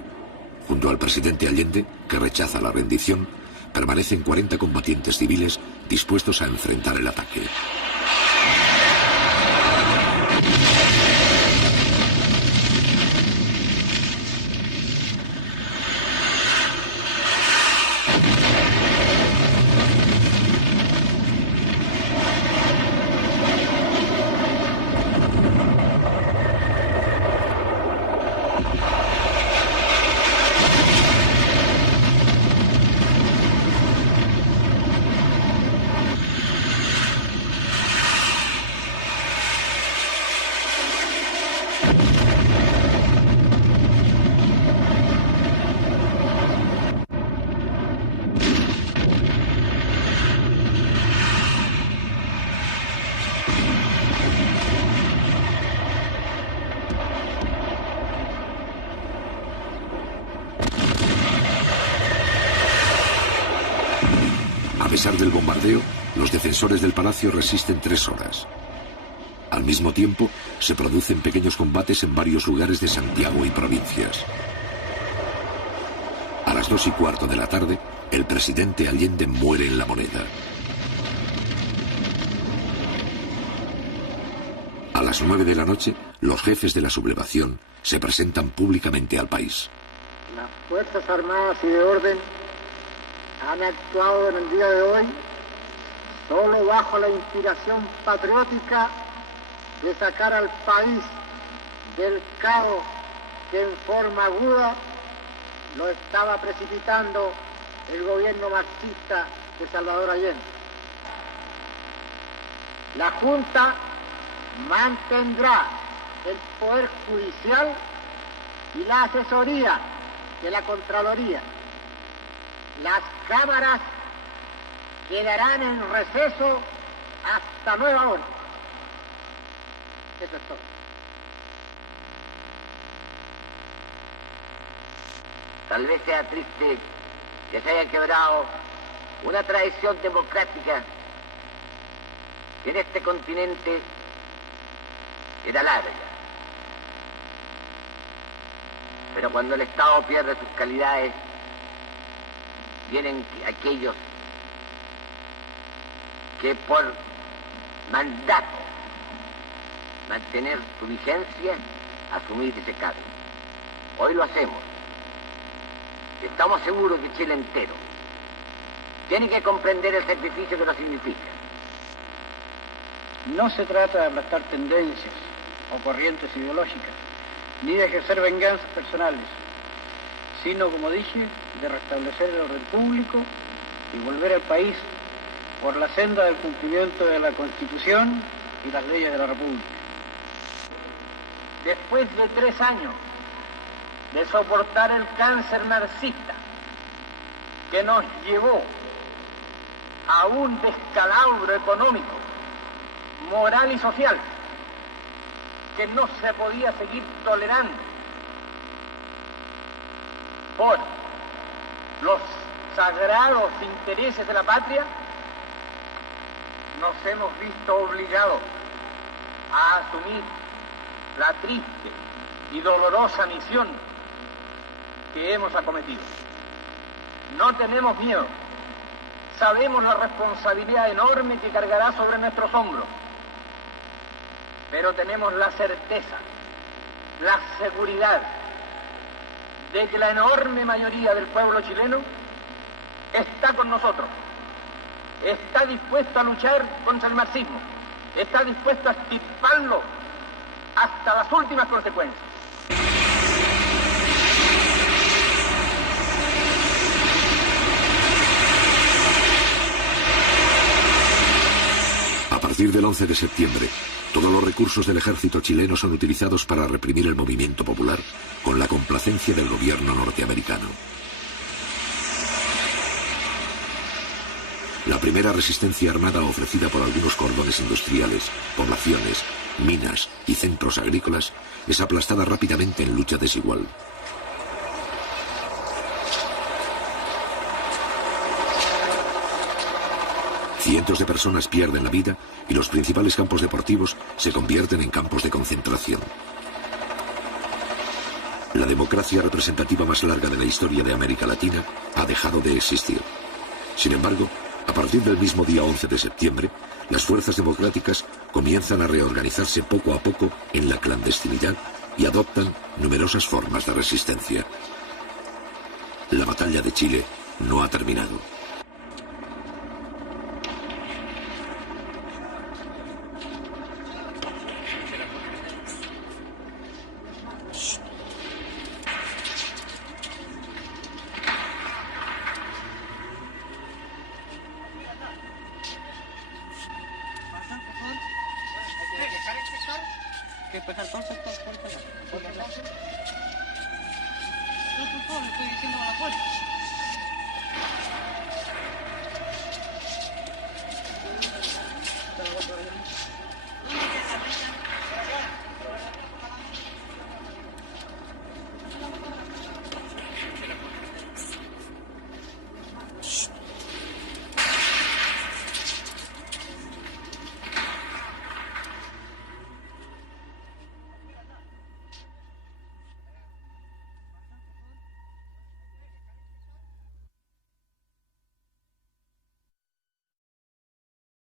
Junto al presidente Allende, que rechaza la rendición, permanecen 40 combatientes civiles dispuestos a enfrentar el ataque. A pesar del bombardeo, los defensores del palacio resisten 3 horas. Al mismo tiempo, se producen pequeños combates en varios lugares de Santiago y provincias. A las 2:15 de la tarde, el presidente Allende muere en La Moneda. A las 9 de la noche, los jefes de la sublevación se presentan públicamente al país. Las Fuerzas Armadas y de Orden han actuado en el día de hoy solo bajo la inspiración patriótica de sacar al país del caos que en forma aguda lo estaba precipitando el gobierno marxista de Salvador Allende. La Junta mantendrá el poder judicial y la asesoría de la Contraloría. Las cámaras quedarán en receso hasta nueva orden. Eso es todo. Tal vez sea triste que se haya quebrado una tradición democrática que en este continente era larga. Pero cuando el Estado pierde sus calidades, vienen aquellos que por mandato mantener su vigencia, asumir ese cargo. Hoy lo hacemos. Estamos seguros que Chile entero tiene que comprender el sacrificio que nos significa. No se trata de aplastar tendencias o corrientes ideológicas, ni de ejercer venganzas personales, sino, como dije, de restablecer el orden público y volver al país por la senda del cumplimiento de la Constitución y las leyes de la República. Después de 3 años de soportar el cáncer marxista que nos llevó a un descalabro económico, moral y social que no se podía seguir tolerando por los sagrados intereses de la patria, nos hemos visto obligados a asumir la triste y dolorosa misión que hemos acometido. No tenemos miedo, sabemos la responsabilidad enorme que cargará sobre nuestros hombros, pero tenemos la certeza, la seguridad de que la enorme mayoría del pueblo chileno está con nosotros, está dispuesto a luchar contra el marxismo, está dispuesto a extirparlo hasta las últimas consecuencias. A partir del 11 de septiembre, todos los recursos del ejército chileno son utilizados para reprimir el movimiento popular con la complacencia del gobierno norteamericano. La primera resistencia armada ofrecida por algunos cordones industriales, poblaciones, minas y centros agrícolas es aplastada rápidamente en lucha desigual. Cientos de personas pierden la vida y los principales campos deportivos se convierten en campos de concentración. La democracia representativa más larga de la historia de América Latina ha dejado de existir. Sin embargo, a partir del mismo día 11 de septiembre, las fuerzas democráticas comienzan a reorganizarse poco a poco en la clandestinidad y adoptan numerosas formas de resistencia. La batalla de Chile no ha terminado. ¿Qué pasa entonces? ¿Por qué? No, por favor, estoy diciendo